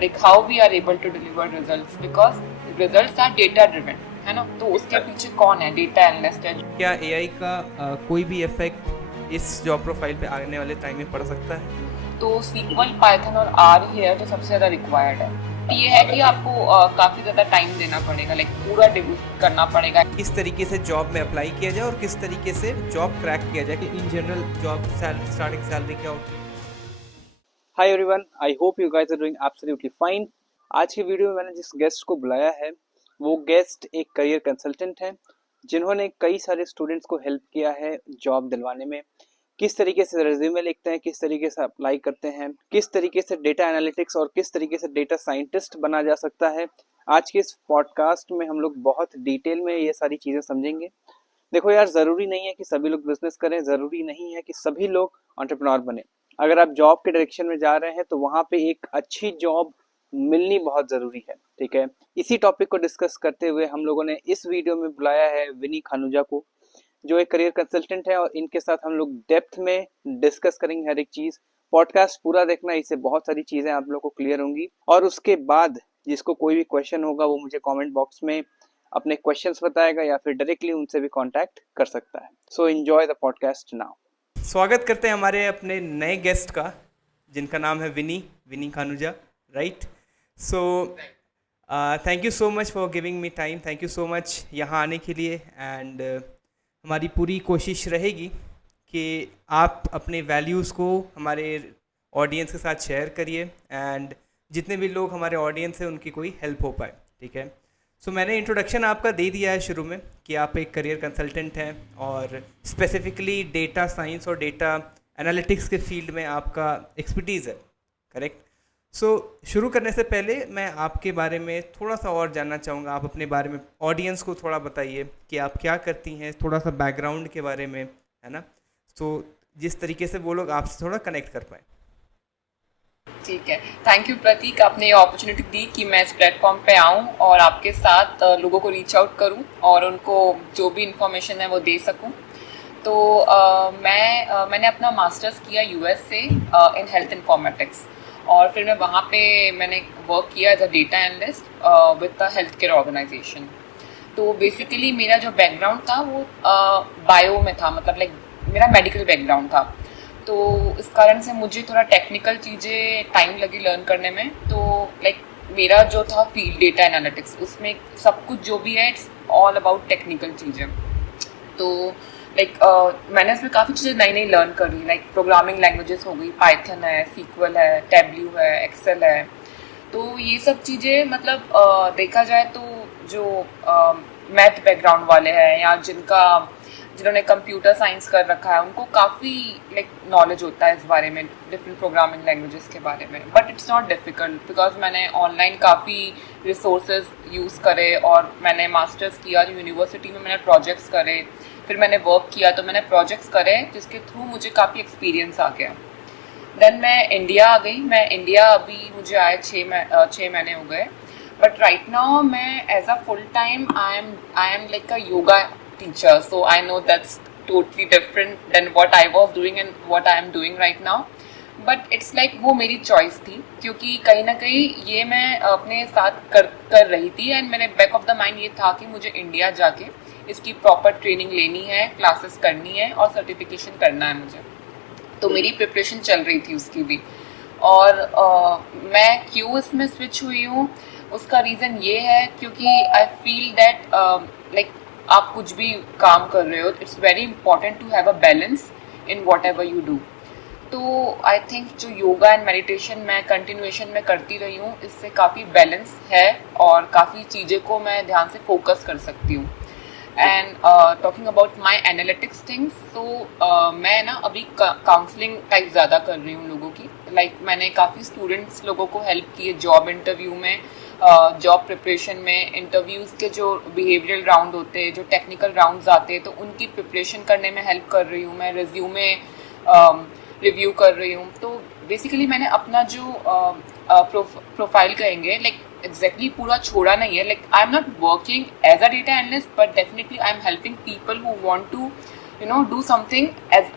like how we are able to deliver results, because results are data driven, है ना? तो उसके पीछे कौन है? डेटा एनालिस्ट है। क्या एआई का कोई भी इफेक्ट इस जॉब प्रोफाइल पे आने वाले टाइम में पड़ सकता है? तो सीक्वल, पाइथन और आर ही है जो सबसे ज़्यादा रिक्वायर्ड है। ये है कि आपको काफ़ी ज़्यादा टाइम देना पड़ेगा, लाइक पूरा डिवोट करना पड़ेगा। किस तरीके से जॉब में अप्लाई किया जाए और किस तरीके से जॉब क्रैक किया जाए, कि in general job starting salary क्या होती है? Hi everyone, I hope you guys are doing absolutely fine. आज की वीडियो में मैंने जिस गेस्ट को बुलाया है वो गेस्ट एक करियर कंसल्टेंट है, जिन्होंने कई सारे स्टूडेंट्स को हेल्प किया है जॉब दिलवाने में। किस तरीके से रेज्यूमे लिखते हैं, किस तरीके से अप्लाई करते हैं, किस तरीके से डेटा एनालिटिक्स और किस तरीके से डेटा साइंटिस्ट बना जा सकता है, आज के इस पॉडकास्ट में हम लोग बहुत डिटेल में ये सारी चीज़ें समझेंगे। देखो यार, ज़रूरी नहीं है कि सभी लोग बिजनेस करें, ज़रूरी नहीं है कि सभी लोग एंटरप्रेन्योर बने। अगर आप जॉब के डायरेक्शन में जा रहे हैं तो वहाँ पे एक अच्छी जॉब मिलनी बहुत ज़रूरी है, ठीक है। इसी टॉपिक को डिस्कस करते हुए हम लोगों ने इस वीडियो में बुलाया है विनी खानूजा को, जो एक करियर कंसल्टेंट है, और इनके साथ हम लोग डेप्थ में डिस्कस करेंगे हर एक चीज़। पॉडकास्ट पूरा देखना, इससे बहुत सारी चीज़ें आप लोग को क्लियर होंगी। और उसके बाद जिसको कोई भी क्वेश्चन होगा वो मुझे कमेंट बॉक्स में अपने क्वेश्चंस बताएगा या फिर डायरेक्टली उनसे भी कांटेक्ट कर सकता है। So enjoy the podcast now. स्वागत करते हैं हमारे अपने नए गेस्ट का, जिनका नाम है Vinny Khanuja, right? So thank you so much for giving me time, thank you so much यहाँ आने के लिए। एंड हमारी पूरी कोशिश रहेगी कि आप अपने वैल्यूज़ को हमारे ऑडियंस के साथ शेयर करिए, एंड जितने भी लोग हमारे ऑडियंस हैं उनकी कोई हेल्प हो पाए, ठीक है। सो मैंने इंट्रोडक्शन आपका दे दिया है शुरू में कि आप एक करियर कंसल्टेंट हैं और स्पेसिफिकली डेटा साइंस और डेटा एनालिटिक्स के फील्ड में आपका एक्सपर्टीज़ है, करेक्ट? सो शुरू करने से पहले मैं आपके बारे में थोड़ा सा और जानना चाहूँगा। आप अपने बारे में ऑडियंस को थोड़ा बताइए कि आप क्या करती हैं, थोड़ा सा बैकग्राउंड के बारे में, है ना? सो जिस तरीके से वो लोग आपसे थोड़ा कनेक्ट कर पाए। ठीक है, थैंक यू प्रतीक, आपने ये अपॉर्चुनिटी दी कि मैं इस प्लेटफॉर्म पे आऊँ और आपके साथ लोगों को रीच आउट करूँ और उनको जो भी इंफॉर्मेशन है वो दे सकूँ। तो मैंने अपना मास्टर्स किया यूएस से इन हेल्थ इन्फॉर्मेटिक्स, और फिर मैं वहाँ पे मैंने वर्क किया as a data analyst with the health care organisation. तो बेसिकली मेरा जो बैकग्राउंड था वो बायो में था, मतलब लाइक मेरा मेडिकल बैकग्राउंड था। तो इस कारण से मुझे थोड़ा टेक्निकल चीज़ें टाइम लगी लर्न करने में। तो लाइक मेरा जो था फील्ड डेटा एनालिटिक्स, उसमें सब कुछ जो भी है इट्स ऑल अबाउट टेक्निकल चीज़ें। तो लाइक मैंने इसमें काफ़ी चीज़ें नई नई लर्न करी, लाइक प्रोग्रामिंग लैंग्वेजेस हो गई, पाइथन है, सीक्वल है, टैब्ल्यू है, एक्सेल है। तो ये सब चीज़ें मतलब देखा जाए तो जो मैथ बैकग्राउंड वाले हैं या जिन्होंने कंप्यूटर साइंस कर रखा है उनको काफ़ी लाइक नॉलेज होता है इस बारे में, डिफरेंट प्रोग्रामिंग लैंग्वेजेस के बारे में। But it's not difficult because मैंने ऑनलाइन काफ़ी रिसोर्सेज यूज़ करे, और मैंने मास्टर्स किया तो यूनिवर्सिटी में मैंने प्रोजेक्ट्स करे, फिर मैंने वर्क किया तो मैंने प्रोजेक्ट्स करे, जिसके थ्रू मुझे काफ़ी एक्सपीरियंस आ गया। देन मैं इंडिया आ गई। मैं इंडिया अभी मुझे आए 6 महीने हो गए। बट राइट नाउ मैं as a full time I am like a yoga teacher, so I know that's totally different than what I was doing and what I am doing right now. But it's like वो मेरी choice थी, क्योंकि कहीं ना कहीं ये मैं अपने साथ कर रही थी, एंड मेरे बैक ऑफ द माइंड ये था कि मुझे इंडिया जाके इसकी प्रॉपर ट्रेनिंग लेनी है, क्लासेस करनी है और सर्टिफिकेशन करना है मुझे। तो मेरी प्रिपरेशन चल रही थी उसकी भी। और मैं क्यों इसमें स्विच हुई हूँ, उसका रीज़न ये है क्योंकि आई फील दैट लाइक आप कुछ भी काम कर रहे हो, it's very important to have a balance in whatever you do. तो आई थिंक जो योगा एंड मेडिटेशन मैं कंटिन्यूएशन में करती रही हूँ, इससे काफ़ी बैलेंस है और काफ़ी चीज़ें को मैं ध्यान से फोकस कर सकती हूँ। And talking about my analytics things, तो मैं ना अभी काउंसलिंग टाइप ज़्यादा कर रही हूँ लोगों की। लाइक मैंने काफ़ी स्टूडेंट्स लोगों को हेल्प की है जॉब इंटरव्यू में, जॉब प्रिपरेशन में, इंटरव्यूज़ के जो बिहेवियरल राउंड होते हैं, जो टेक्निकल राउंड्स आते हैं, तो उनकी प्रिपरेशन करने में हेल्प कर रही हूँ। मैं रिज्यूमे रिव्यू कर रही हूँ। तो बेसिकली मैंने अपना जो प्रोफाइल कहेंगे लाइक एग्जैक्टली पूरा छोड़ा नहीं है। Like I am not working as a data analyst, but definitely I am helping people who want to do something as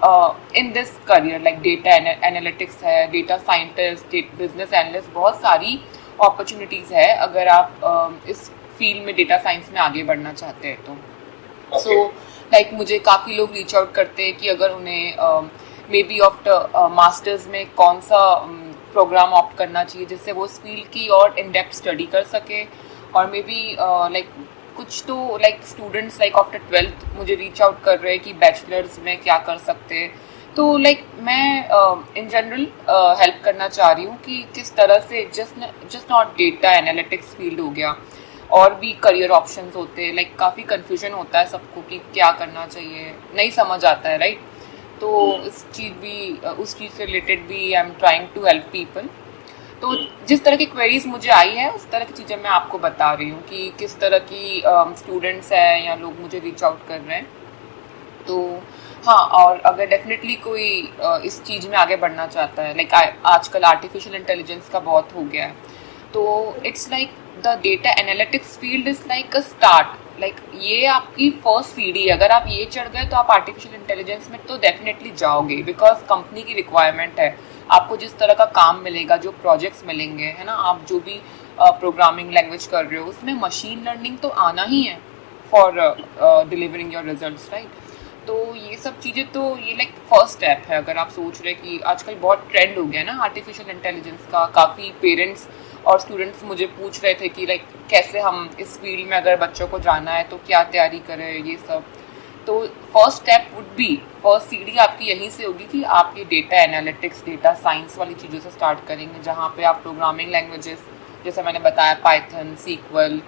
in this career, like data analytics है, data scientist, business analyst, बहुत सारी opportunities है अगर आप इस field में, data science में आगे बढ़ना चाहते हैं तो। सो लाइक मुझे काफ़ी लोग रीच आउट करते हैं कि अगर उन्हें मे बी आफ्टर मास्टर्स में कौन सा प्रोग्राम ऑप्ट करना चाहिए जिससे वो इस फील्ड की और इन डेप्थ स्टडी कर सके, और मे बी लाइक कुछ तो like students like after 12th मुझे रीच आउट कर रहे हैं कि बैचलर्स में क्या कर सकते हैं। तो लाइक मैं इन जनरल हेल्प करना चाह रही हूँ कि किस तरह से just not data analytics field हो गया, और भी करियर ऑप्शंस होते हैं। लाइक काफ़ी कन्फ्यूजन होता है सबको कि क्या करना चाहिए, नहीं समझ आता है, राइट। तो उस चीज़ से रिलेटेड भी I am trying to help people. तो जिस तरह की क्वेरीज मुझे आई है उस तरह की चीज़ें मैं आपको बता रही हूँ कि किस तरह की स्टूडेंट्स हैं या लोग मुझे रीच आउट कर रहे हैं। तो हाँ, और अगर डेफिनेटली कोई इस चीज़ में आगे बढ़ना चाहता है, लाइक आजकल आर्टिफिशियल इंटेलिजेंस का बहुत हो गया है, तो it's like the data analytics field is like a start, like ये आपकी फर्स्ट सीढ़ी है। अगर आप ये चढ़ गए तो आप आर्टिफिशियल इंटेलिजेंस में तो डेफिनेटली जाओगे, बिकॉज कंपनी की रिक्वायरमेंट है। आपको जिस तरह का काम मिलेगा, जो प्रोजेक्ट्स मिलेंगे, है ना, आप जो भी प्रोग्रामिंग लैंग्वेज कर रहे हो उसमें मशीन लर्निंग तो आना ही है for delivering your results, right. तो ये सब चीज़ें, तो ये लाइक फर्स्ट स्टेप है। अगर आप सोच रहे कि आजकल बहुत ट्रेंड हो गया ना आर्टिफिशियल इंटेलिजेंस का, काफ़ी पेरेंट्स और स्टूडेंट्स मुझे पूछ रहे थे कि लाइक कैसे हम इस फील्ड में अगर बच्चों को जाना है तो क्या तैयारी करें, ये सब। तो first step would be, first सीढ़ी आपकी यहीं से होगी कि आप ये डेटा एनालिटिक्स, डेटा साइंस वाली चीज़ों से स्टार्ट करेंगे, जहाँ पे आप प्रोग्रामिंग लैंग्वेजेस जैसे मैंने बताया, पाइथन, सीक्वल,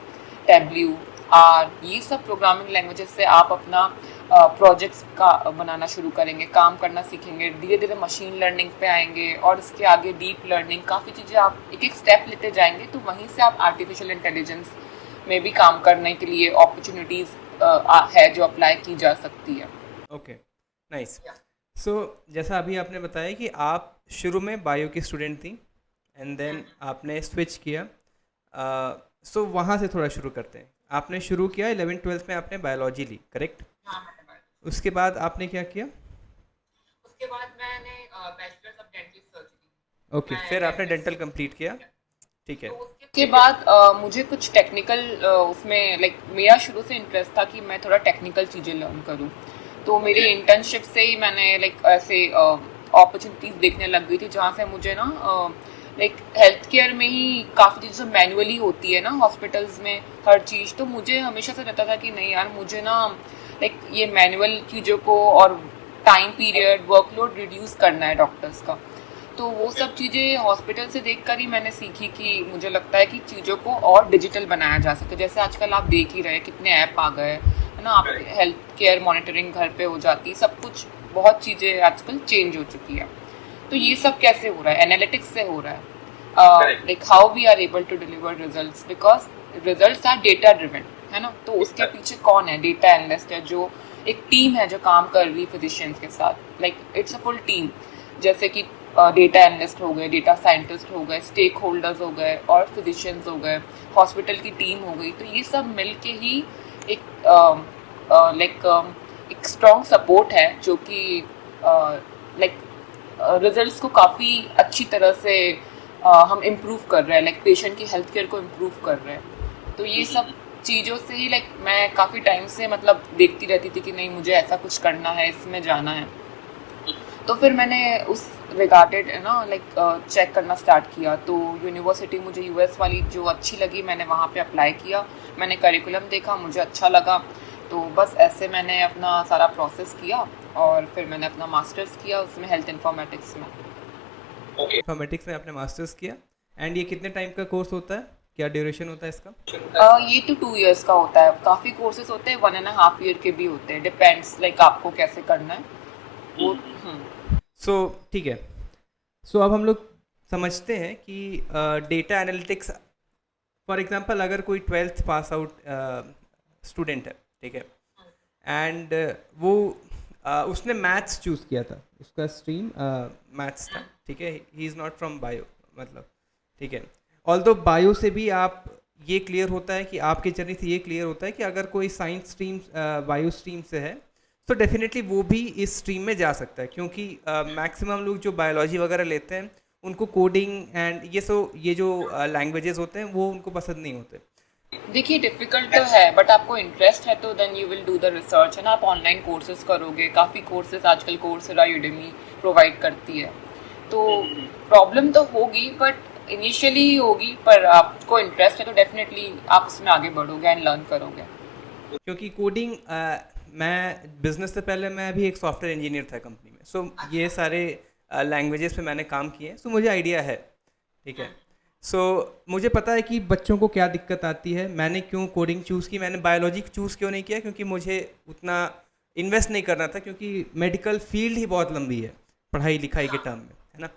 टेब्ल्यू, आर, ये सब प्रोग्रामिंग लैंग्वेजेस से आप अपना प्रोजेक्ट्स का बनाना शुरू करेंगे, काम करना सीखेंगे, धीरे धीरे मशीन लर्निंग पे आएंगे, और इसके आगे डीप लर्निंग, काफ़ी चीज़ें आप एक एक स्टेप लेते जाएंगे। तो वहीं से आप आर्टिफिशियल इंटेलिजेंस में भी काम करने के लिए अपॉर्चुनिटीज़ है जो अप्लाई की जा सकती है। Okay, nice. सो जैसा अभी आपने बताया कि आप शुरू में बायो की स्टूडेंट थी एंड देन आपने स्विच किया, सो वहाँ से थोड़ा शुरू करते हैं। आपने शुरू किया 11th-12th में आपने बायोलॉजी ली, करेक्ट? हाँ, उसके बाद आपने क्या किया? उसके बाद मैंने bachelors of dental surgery, okay, फिर आपने डेंटल कंप्लीट किया, ठीक है। तो उसके बाद मुझे कुछ टेक्निकल उसमें लाइक मेरा शुरू से इंटरेस्ट था कि मैं थोड़ा टेक्निकल चीज़ें लर्न करूँ। तो मेरी इंटर्नशिप से ही मैंने लाइक ऐसे अपॉर्चुनिटीज़ देखने लग गई थी जहाँ से मुझे ना लाइक हेल्थ केयर में ही काफ़ी चीज़ें मैनुअली होती है ना हॉस्पिटल्स में हर चीज़। तो मुझे हमेशा से रहता था कि नहीं यार, मुझे ना लाइक ये मैनुअल चीज़ों को और टाइम पीरियड, वर्कलोड रिड्यूस करना है डॉक्टर्स का। तो वो सब चीज़ें हॉस्पिटल से देखकर ही मैंने सीखी कि मुझे लगता है कि चीज़ों को और डिजिटल बनाया जा सके। जैसे आजकल आप देख ही रहे कितने ऐप आ गए, है ना, आप हेल्थ केयर मॉनिटरिंग घर पे हो जाती, सब कुछ, बहुत चीज़ें आजकल चेंज हो चुकी है। तो ये सब कैसे हो रहा है? एनालिटिक्स से हो रहा है। Like how we are able to deliver results, because results are data driven, है ना। तो उसके पीछे कौन है? डेटा एनालिस्ट है, जो एक टीम है जो काम कर रही है फिजिशियंस के साथ। Like it's a full team, जैसे कि डेटा एनालिस्ट हो गए, डेटा साइंटिस्ट हो गए, स्टेक होल्डर्स हो गए, और फिजिशियंस हो गए, हॉस्पिटल की टीम हो गई। तो ये सब मिल के ही एक लाइक एक स्ट्रॉन्ग सपोर्ट है जो कि लाइक रिजल्ट्स को काफ़ी अच्छी तरह से हम इम्प्रूव कर रहे हैं, लाइक पेशेंट की हेल्थ केयर को इम्प्रूव कर रहे हैं। तो ये सब चीज़ों से ही लाइक मैं काफ़ी टाइम से मतलब देखती रहती थी कि नहीं, मुझे ऐसा कुछ करना है, इसमें जाना है। तो फिर मैंने उस रिगार्डेड ना लाइक चेक करना स्टार्ट किया। तो यूनिवर्सिटी मुझे यूएस वाली जो अच्छी लगी, मैंने वहाँ पे अप्लाई किया। मैंने करिकुलम देखा, मुझे अच्छा लगा, तो बस ऐसे मैंने अपना सारा प्रोसेस किया, और फिर मैंने अपना मास्टर्स किया उसमें, हेल्थ इन्फॉर्मेटिक्स में। इन्फॉर्मेटिक्स में आपने मास्टर्स किया, एंड ये कितने टाइम का कोर्स होता है, क्या ड्यूरेशन होता है इसका? ये तो 2 years का होता है। काफ़ी कोर्सेज होते हैं 1.5 year के भी होते हैं, डिपेंड्स लाइक आपको कैसे करना है वो। सो ठीक है। सो अब हम लोग समझते हैं कि डेटा एनालिटिक्स, फॉर एग्जांपल अगर कोई 12th पास आउट स्टूडेंट है, ठीक है, एंड वो उसने मैथ्स चूज़ किया था, उसका स्ट्रीम मैथ्स था, ठीक है, he is not from bio, मतलब, ठीक है। ऑल्दो बायो से भी आप ये क्लियर होता है कि आपके जर्नी से ये क्लियर होता है कि अगर कोई साइंस स्ट्रीम बायो स्ट्रीम से है तो डेफिनेटली वो भी इस स्ट्रीम में जा सकता है, क्योंकि मैक्सिमम लोग जो बायोलॉजी वगैरह लेते हैं उनको कोडिंग एंड ये जो लैंग्वेजेस होते हैं वो उनको पसंद नहीं होते। देखिए डिफिकल्ट तो है, बट आपको इंटरेस्ट है तो then you will do the research, है ना। आप ऑनलाइन कोर्सेज करोगे, काफ़ी कोर्सेज आजकल कोर्सेरा यूडेमी प्रोवाइड करती है। तो प्रॉब्लम तो होगी, बट इनिशियली होगी, पर आपको इंटरेस्ट है तो डेफिनेटली आप उसमें आगे बढ़ोगे एंड लर्न करोगे। क्योंकि कोडिंग मैं बिजनेस से पहले मैं भी एक सॉफ्टवेयर इंजीनियर था कंपनी में, सो ये सारे लैंग्वेजेस पे मैंने काम किए हैं, सो मुझे आइडिया है, ठीक है। सो मुझे पता है कि बच्चों को क्या दिक्कत आती है। मैंने क्यों कोडिंग चूज़ की, मैंने बायोलॉजी चूज़ क्यों नहीं किया, क्योंकि मुझे उतना इन्वेस्ट नहीं करना था, क्योंकि मेडिकल फील्ड ही बहुत लंबी है पढ़ाई लिखाई के टर्म में, है ना।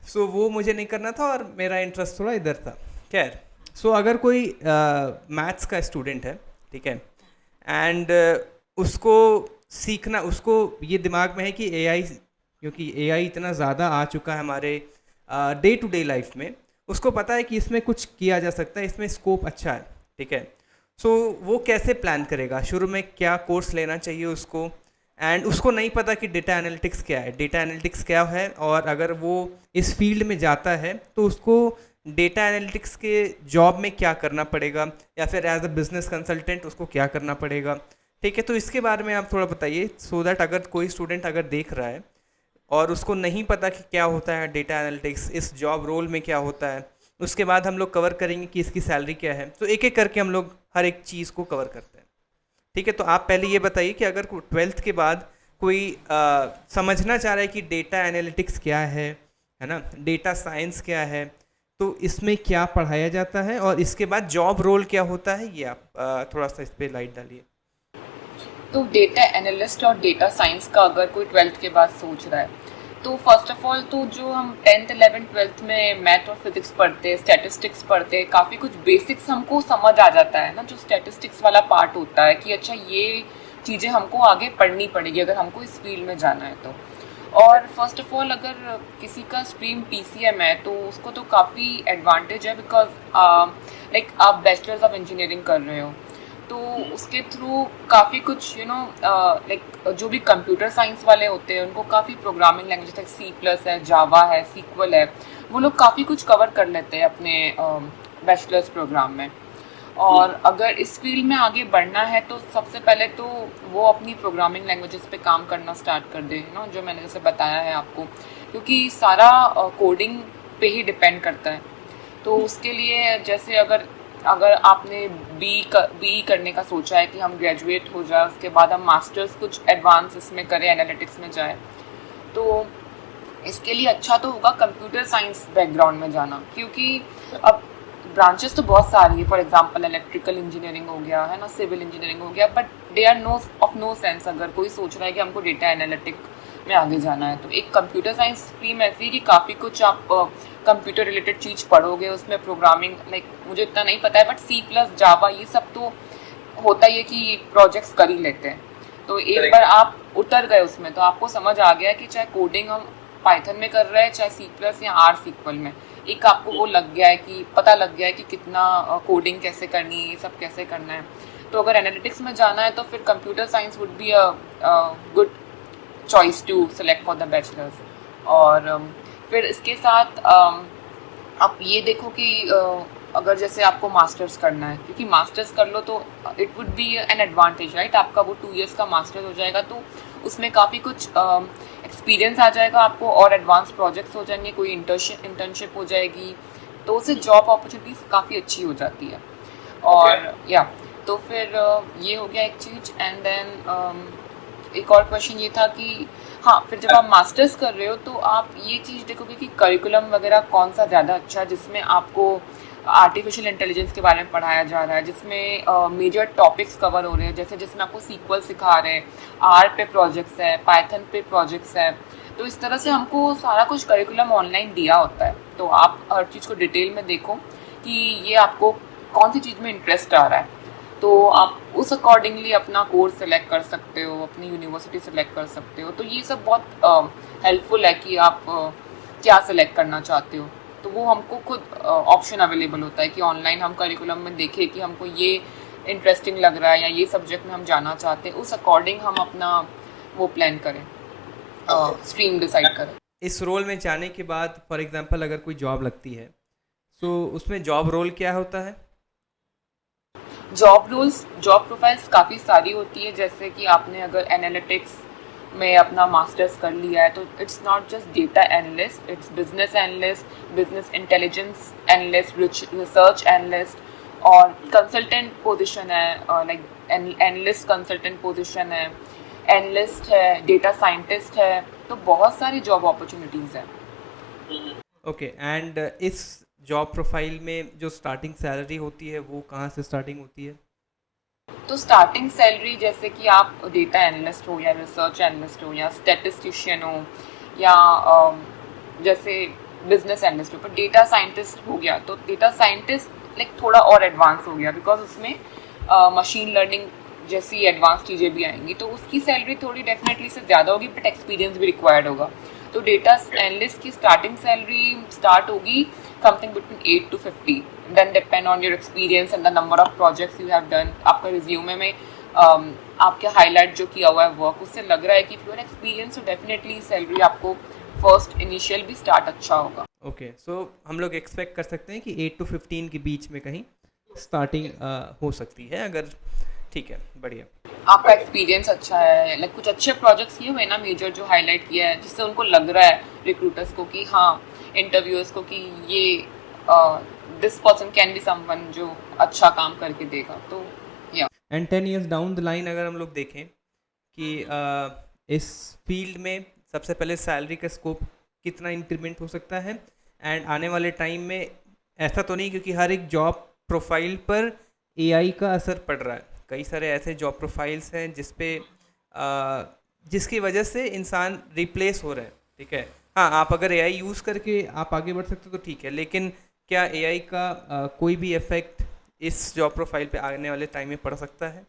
सो वो मुझे नहीं करना था और मेरा इंटरेस्ट थोड़ा इधर था। खैर, सो अगर कोई मैथ्स का स्टूडेंट है, ठीक है, एंड उसको सीखना, उसको ये दिमाग में है कि एआई, क्योंकि एआई इतना ज़्यादा आ चुका है हमारे डे टू डे लाइफ में, उसको पता है कि इसमें कुछ किया जा सकता है, इसमें स्कोप अच्छा है, ठीक है। सो वो कैसे प्लान करेगा, शुरू में क्या कोर्स लेना चाहिए उसको, एंड उसको नहीं पता कि डेटा एनालिटिक्स क्या है, डेटा एनालिटिक्स क्या है, और अगर वो इस फील्ड में जाता है तो उसको डेटा एनालिटिक्स के जॉब में क्या करना पड़ेगा, या फिर एज अ बिजनेस कंसल्टेंट उसको क्या करना पड़ेगा, ठीक है। तो इसके बारे में आप थोड़ा बताइए, सो दैट अगर कोई स्टूडेंट अगर देख रहा है और उसको नहीं पता कि क्या होता है डेटा एनालिटिक्स, इस जॉब रोल में क्या होता है, उसके बाद हम लोग कवर करेंगे कि इसकी सैलरी क्या है, तो एक एक करके हम लोग हर एक चीज़ को कवर करते हैं, ठीक है। तो आप पहले ये बताइए कि अगर 12th के बाद कोई समझना चाह रहा है कि डेटा एनालिटिक्स क्या है ना, डेटा साइंस क्या है, तो इसमें क्या पढ़ाया जाता है, और इसके बाद जॉब रोल क्या होता है, ये आप थोड़ा सा इस पर लाइट डालिए। तो डेटा एनालिस्ट और डेटा साइंस का अगर कोई 12th के बाद सोच रहा है, तो फर्स्ट ऑफ ऑल तो जो हम 10th 11th 12th में मैथ और फिजिक्स पढ़ते हैं, स्टैटिस्टिक्स पढ़ते हैं, काफ़ी कुछ बेसिक्स हमको समझ आ जाता है ना, जो स्टैटिस्टिक्स वाला पार्ट होता है कि अच्छा ये चीज़ें हमको आगे पढ़नी पड़ेगी अगर हमको इस फील्ड में जाना है तो। और फर्स्ट ऑफ ऑल अगर किसी का स्ट्रीम पीसीएम है तो उसको तो काफ़ी एडवांटेज है, बिकॉज लाइक आप बैचलर्स ऑफ इंजीनियरिंग कर रहे हो, तो उसके थ्रू काफ़ी कुछ लाइक जो भी कंप्यूटर साइंस वाले होते हैं उनको काफ़ी प्रोग्रामिंग लैंग्वेज लाइक C+ है, जावा है, सीक्वल है, वो लोग काफ़ी कुछ कवर कर लेते हैं अपने बैचलर्स प्रोग्राम में। और अगर इस फील्ड में आगे बढ़ना है तो सबसे पहले तो वो अपनी प्रोग्रामिंग लैंग्वेजेस पे काम करना स्टार्ट कर दे, ना, जो मैंने जैसे बताया है आपको, क्योंकि सारा कोडिंग पे ही डिपेंड करता है। तो उसके लिए जैसे अगर अगर आपने बी करने का सोचा है कि हम ग्रेजुएट हो जाए, उसके बाद हम मास्टर्स कुछ एडवांस इसमें करें, एनालिटिक्स में जाए, तो इसके लिए अच्छा तो होगा कंप्यूटर साइंस बैकग्राउंड में जाना, क्योंकि अब ब्रांचेस तो बहुत सारी है। फॉर एग्जांपल इलेक्ट्रिकल इंजीनियरिंग हो गया, है ना, सिविल इंजीनियरिंग हो गया, but they are no sense अगर कोई सोच रहा है कि हमको डेटा एनालिटिक में आगे जाना है। तो एक कंप्यूटर साइंस स्ट्रीम ऐसी है कि काफ़ी कुछ आप कंप्यूटर रिलेटेड चीज़ पढ़ोगे, उसमें प्रोग्रामिंग लाइक मुझे इतना नहीं पता है, बट C+, जावा, ये सब तो होता ही है कि प्रोजेक्ट्स कर ही लेते हैं। तो एक बार आप उतर गए उसमें तो आपको समझ आ गया कि चाहे कोडिंग हम पाइथन में कर रहे हैं, चाहे C+ या R सीक्वल में, एक आपको वो लग गया है कि पता लग गया है कि कितना कोडिंग कैसे करनी है, ये सब कैसे करना है। तो अगर एनालिटिक्स में जाना है तो फिर computer science would be a good choice to select for the bachelors. और फिर इसके साथ आप ये देखो कि अगर जैसे आपको मास्टर्स करना है, क्योंकि मास्टर्स कर लो तो it would be an advantage, right, आपका वो 2 years का मास्टर्स हो जाएगा, तो उसमें काफ़ी कुछ एक्सपीरियंस आ जाएगा आपको, और एडवांस प्रोजेक्ट्स हो जाएंगे, कोई इंटर्नशिप हो जाएगी, तो उससे जॉब अपॉर्चुनिटीज़ काफ़ी अच्छी हो जाती है। और या तो फिर ये हो गया एक चीज़। एंड देन एक और क्वेश्चन ये था कि हाँ, फिर जब आप मास्टर्स कर रहे हो तो आप ये चीज़ देखोगे कि करिकुलम वगैरह कौन सा ज़्यादा अच्छा है, जिसमें आपको आर्टिफिशियल इंटेलिजेंस के बारे में पढ़ाया जा रहा है, जिसमें मेजर टॉपिक्स कवर हो रहे हैं, जैसे जिसमें आपको सीक्वल सिखा रहे हैं, आर पे प्रोजेक्ट्स है, पाइथन पे प्रोजेक्ट्स है। तो इस तरह से हमको सारा कुछ करिकुलम ऑनलाइन दिया होता है, तो आप हर चीज़ को डिटेल में देखो कि ये आपको कौन सी चीज़ में इंटरेस्ट आ रहा है, तो आप उस अकॉर्डिंगली अपना कोर्स सेलेक्ट कर सकते हो, अपनी यूनिवर्सिटी सेलेक्ट कर सकते हो। तो ये सब बहुत हेल्पफुल है कि आप क्या सेलेक्ट करना चाहते हो, तो वो हमको खुद ऑप्शन अवेलेबल होता है कि ऑनलाइन हम करिकुलम में देखें कि हमको ये इंटरेस्टिंग लग रहा है या ये सब्जेक्ट में हम जाना चाहते हैं, उस अकॉर्डिंग हम अपना वो प्लान करें, स्ट्रीम डिसाइड करें। इस रोल में जाने के बाद फॉर एग्जांपल अगर कोई जॉब लगती है तो उसमें जॉब रोल क्या होता है? जॉब रोल्स, जॉब प्रोफाइल्स काफ़ी सारी होती है। जैसे कि आपने अगर एनालिटिक्स में अपना मास्टर्स कर लिया है तो it's not just data analyst, it's business analyst, business intelligence analyst, research analyst, और कंसल्टेंट पोजीशन है, लाइक एनालिस्ट कंसल्टेंट पोजीशन है, एनालिस्ट है, डेटा साइंटिस्ट है। तो बहुत सारी जॉब अपॉर्चुनिटीज़ है। ओके, एंड इस जॉब प्रोफाइल में जो स्टार्टिंग सैलरी होती है वो कहाँ से स्टार्टिंग होती है? तो स्टार्टिंग सैलरी, जैसे कि आप डेटा एनालिस्ट हो या रिसर्च एनालिस्ट हो या स्टैटिस्टिशियन हो या जैसे बिजनेस एनालिस्ट हो, पर डेटा साइंटिस्ट हो गया तो डेटा साइंटिस्ट लाइक थोड़ा और एडवांस हो गया, बिकॉज उसमें मशीन लर्निंग जैसी एडवांस चीज़ें भी आएंगी, तो उसकी सैलरी थोड़ी डेफिनेटली से ज़्यादा होगी, बट एक्सपीरियंस भी रिक्वायर्ड होगा। तो डेटा एनालिस्ट की स्टार्टिंग सैलरी स्टार्ट होगी something between 8 to 50, then depend on your experience and the number of projects you have done. आपका रिज्यूमे में आपके हाईलाइट जो किया हुआ है वर्क, उससे लग रहा है कि यू आर एक्सपीरियंस, तो डेफिनेटली सैलरी आपको फर्स्ट इनिशियल भी स्टार्ट अच्छा होगा। ओके, सो हम लोग एक्सपेक्ट कर सकते हैं कि 8 to 15 के बीच में कहीं स्टार्टिंग हो सकती है, अगर ठीक है, बढ़िया। आपका एक्सपीरियंस अच्छा है, लाइक कुछ अच्छे प्रोजेक्ट्स किए हुए ना मेजर जो हाईलाइट किया है, जिससे उनको लग रहा है रिक्रूटर्स को कि हाँ, इंटरव्यूअर्स को कि ये this person can be someone जो अच्छा काम करके देगा। तो या and 10 years down the line अगर हम लोग देखें कि इस फील्ड में सबसे पहले सैलरी का स्कोप कितना इंक्रीमेंट हो सकता है, एंड आने वाले टाइम में ऐसा तो नहीं, क्योंकि हर एक जॉब प्रोफाइल पर एआई का असर पड़ रहा है। कई सारे ऐसे जॉब प्रोफाइल्स हैं जिसकी वजह से इंसान रिप्लेस हो रहे हैं, ठीक है। हाँ, आप अगर एआई यूज़ करके आप आगे बढ़ सकते हो तो ठीक है, लेकिन क्या एआई का कोई भी इफेक्ट इस जॉब प्रोफाइल पे आने वाले टाइम में पड़ सकता है?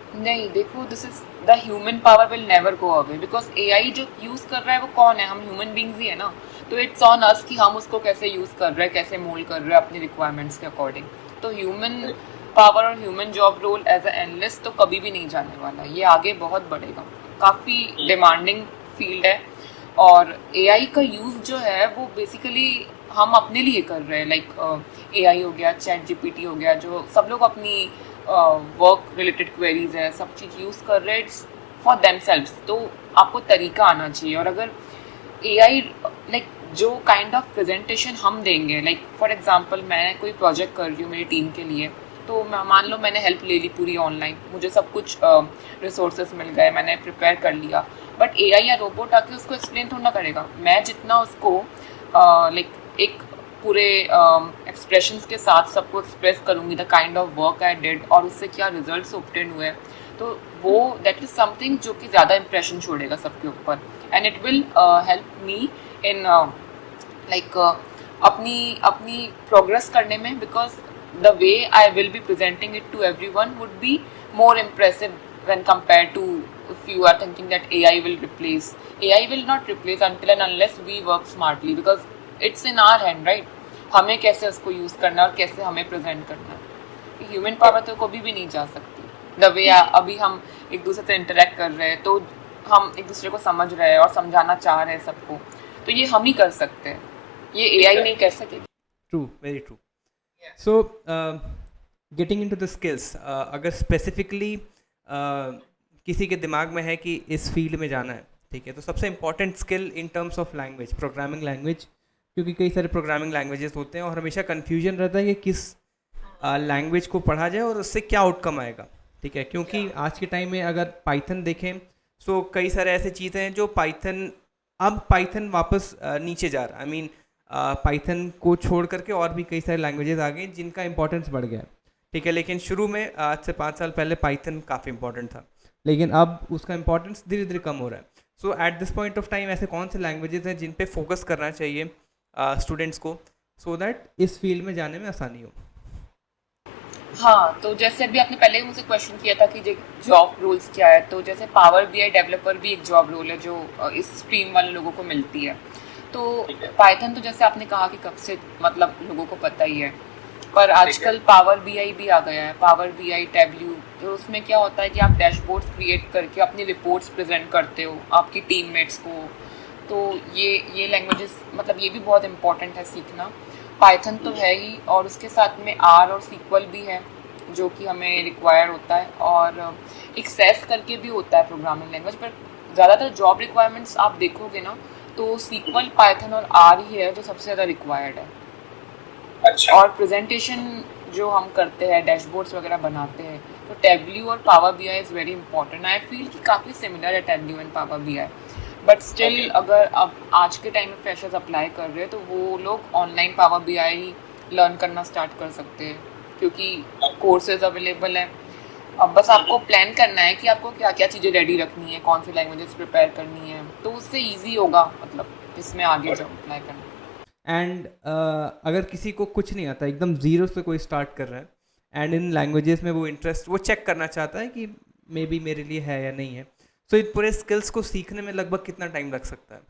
नहीं, देखो, this is the human power will never go away, because AI जो यूज कर रहा है वो कौन है? हम ह्यूमन बींग्स ही है ना। तो इट्स ऑन अस कि हम उसको कैसे यूज कर रहे हैं, कैसे मोल्ड कर रहे हैं अपनी रिक्वायरमेंट्स के अकॉर्डिंग। तो ह्यूमन पावर और human job role as a analyst तो कभी भी नहीं जाने वाला, ये आगे बहुत बढ़ेगा। काफ़ी डिमांडिंग फील्ड है, और एआई का यूज़ जो है वो बेसिकली हम अपने लिए कर रहे हैं। लाइक एआई हो गया, चैट जीपीटी हो गया, जो सब लोग अपनी वर्क रिलेटेड क्वेरीज है, सब चीज़ यूज़ कर रहे हैं फॉर देमसेल्व्स। तो आपको तरीका आना चाहिए। और अगर एआई लाइक जो काइंड ऑफ प्रेजेंटेशन हम देंगे, लाइक फॉर एग्जांपल मैं कोई प्रोजेक्ट कर रही हूँ मेरी टीम के लिए, तो मैं मान लो मैंने हेल्प ले ली पूरी ऑनलाइन, मुझे सब कुछ रिसोर्सेज मिल गए, मैंने प्रिपेयर कर लिया, बट एआई या रोबोट आके उसको एक्सप्लेन थोड़ा ना करेगा। मैं जितना उसको लाइक एक पूरे एक्सप्रेशंस के साथ सबको एक्सप्रेस करूँगी the kind of work I did और उससे क्या रिजल्ट्स ऑब्टेन हुए, तो वो दैट इज समथिंग जो कि ज़्यादा इंप्रेशन छोड़ेगा सबके ऊपर, and it will help me in like अपनी प्रोग्रेस करने में, because the way I will be presenting it to everyone would be more impressive when compared to if you are thinking that AI will replace. AI will not replace until and unless we work smartly, because it's in our hand, right? हमें कैसे उसको use करना और कैसे हमें present करना, human power तो कभी भी नहीं जा सकती। द वे अभी हम एक दूसरे से इंटरेक्ट कर रहे हैं, तो हम एक दूसरे को समझ रहे हैं और समझाना चाह रहे हैं सबको, तो ये हम ही कर सकते हैं, ये AI नहीं कर सकेगी। True, very true. So getting into the skills, अगर स्पेसिफिकली किसी के दिमाग में है कि इस फील्ड में जाना है, ठीक है, तो सबसे important skill in terms of language, programming language, क्योंकि कई सारे प्रोग्रामिंग लैंग्वेजेस होते हैं और हमेशा कन्फ्यूजन रहता है कि किस लैंग्वेज को पढ़ा जाए और उससे क्या आउटकम आएगा, ठीक है। क्योंकि आज के टाइम में अगर पाइथन देखें तो कई सारे ऐसे चीज़ें हैं जो पाइथन वापस नीचे जा रहा है। आई मीन पाइथन को छोड़ करके और भी कई सारे लैंग्वेजेस आ गए जिनका इंपॉर्टेंस बढ़ गया है, ठीक है। लेकिन शुरू में आज से 5 साल पहले पाइथन काफ़ी इंपॉर्टेंट था, लेकिन अब उसका इंपॉर्टेंस धीरे धीरे कम हो रहा है। So at this point of time ऐसे कौन से लैंग्वेजेस हैं जिन पे फोकस करना चाहिए स्टूडेंट्स को, सो दैट इस फील्ड में जाने में आसानी हो? हाँ, तो जैसे अभी आपने पहले मुझसे क्वेश्चन किया था कि जॉब रोल्स क्या है, तो जैसे पावर बीआई डेवलपर भी एक जॉब रोल है जो इस स्ट्रीम वाले लोगों को मिलती है। तो पाइथन तो जैसे आपने कहा कि कब से मतलब लोगों को पता ही है, पर आजकल पावर बीआई भी आ गया है, पावर बीआई टैब्ल्यू। तो उसमें क्या होता है कि आप डैशबोर्ड्स क्रिएट करके अपनी रिपोर्ट्स प्रेजेंट करते हो आपकी टीममेट्स को। तो ये लैंग्वेजेस मतलब ये भी बहुत इंपॉर्टेंट है सीखना। पाइथन तो है ही, और उसके साथ में आर और सीक्वल भी है जो कि हमें रिक्वायर होता है, और एक सेस करके भी होता है प्रोग्रामिंग लैंग्वेज। पर ज़्यादातर जॉब रिक्वायरमेंट्स आप देखोगे ना तो सीक्वल, पाइथन और आर ही है जो सबसे ज़्यादा रिक्वायर्ड है। अच्छा। और प्रेजेंटेशन जो हम करते हैं, डैशबोर्ड्स वगैरह बनाते हैं, तो टैब्ल्यू और power BI is very important. I feel कि काफ़ी सिमिलर है Tableau and power BI, but still अगर अब आज के टाइम में फ्रेशर्स अप्लाई कर रहे हैं तो वो लोग ऑनलाइन पावर बीआई लर्न करना स्टार्ट कर सकते हैं, क्योंकि कोर्सेज अवेलेबल हैं। अब बस आपको प्लान करना है कि आपको क्या क्या चीज़ें रेडी रखनी है, कौन सी लैंग्वेजेस प्रिपेयर करनी है, तो उससे ईजी होगा मतलब इसमें आगे जब अप्लाई करना। एंड अगर किसी को कुछ नहीं आता, एकदम ज़ीरो से कोई स्टार्ट कर रहा है, एंड इन लैंग्वेजेस में वो इंटरेस्ट वो चेक करना चाहता है कि मे बी मेरे लिए है या नहीं है, तो इन पूरे स्किल्स को सीखने में लगभग कितना टाइम लग सकता है?